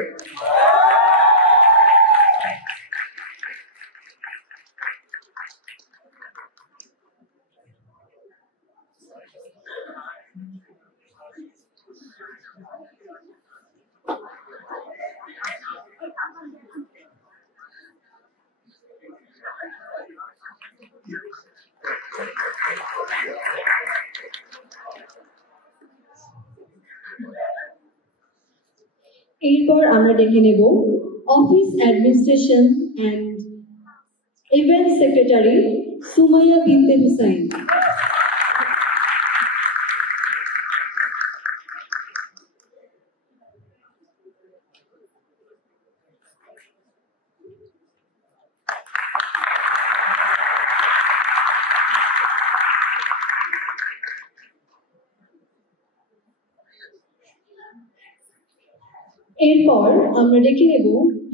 এরপর আমরা ডেকে নেব office administration and event secretary Sumaiya বিনতে হুসাইন। এরপর আমরা ডেকে নেব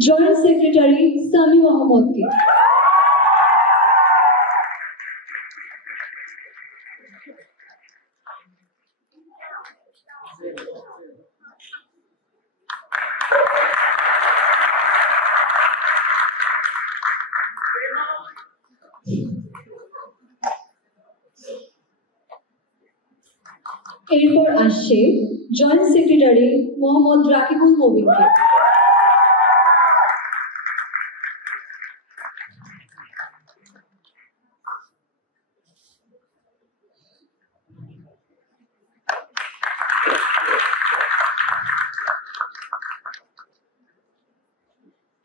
জয়েন্ট সেক্রেটারি সামি মোহাম্মদকে। এরপর আসছে জয়েন্ট সেক্রেটারি মোহাম্মদ রাকিবুল মবিনকে।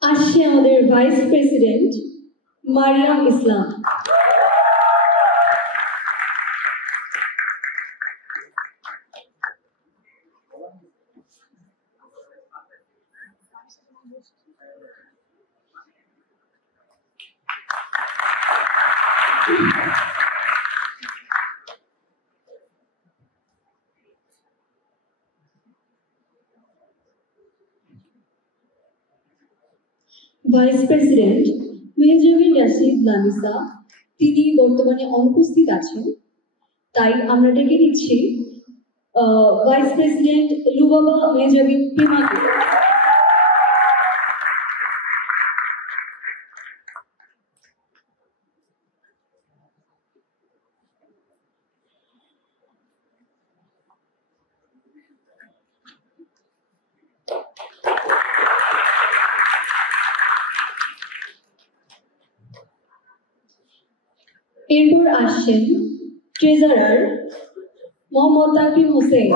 আসছে আমাদের ভাইস প্রেসিডেন্ট মারিয়াম ইসলাম। ভাইস প্রেসিডেন্ট মেহজাবিন রাশিদ লামিসা, তিনি বর্তমানে অনুপস্থিত আছেন, তাই আমরা ডেকে নিচ্ছি ভাইস প্রেসিডেন্ট লুবাবা মেহজাবিন প্রিমাকে। এরপর আসছেন ট্রেজারার মোহাম্মদ তাকিব হোসেন।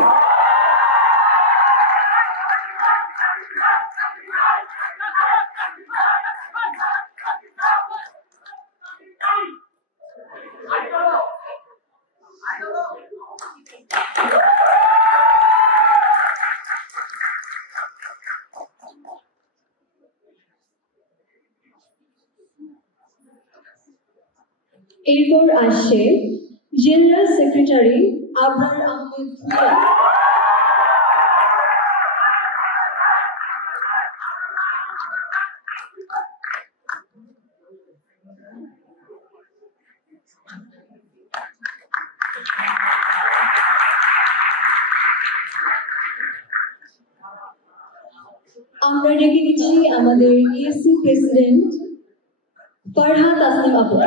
এরপর আসছে জেনারেল সেক্রেটারি আবরার আহমেদ ভুঁইয়া। আমরা ডেকে নিচ্ছি আমাদের ইএসসি প্রেসিডেন্ট ফারহাদ তাসনিম আপু।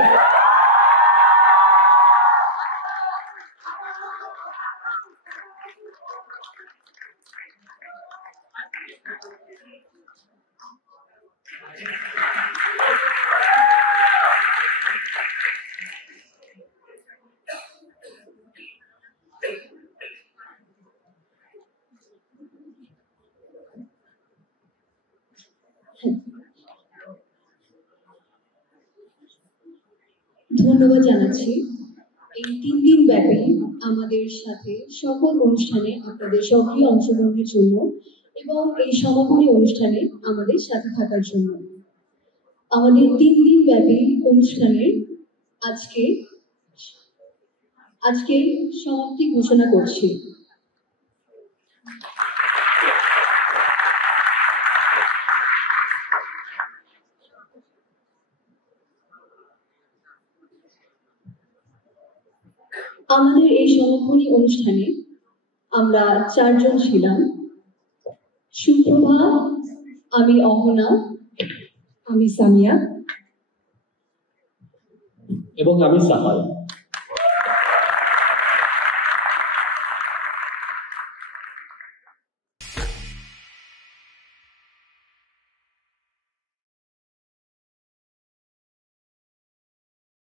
ধন্যবাদ জানাচ্ছি এই 3 দিন ব্যাপী আমাদের সাথে সকল অনুষ্ঠানে আপনাদের সক্রিয় অংশগ্রহণের জন্য এবং এই সমাপনী অনুষ্ঠানে আমাদের সাথে থাকার জন্য। আমাদের 3 দিন ব্যাপী অনুষ্ঠানের আজকে সমাপ্তি ঘোষণা করছি। আমাদের এই সমাপনী অনুষ্ঠানে আমরা 4 জন ছিলাম। সুপ্রভা, আমি অহনা, আমি সামিয়া এবং আমি সাহাল।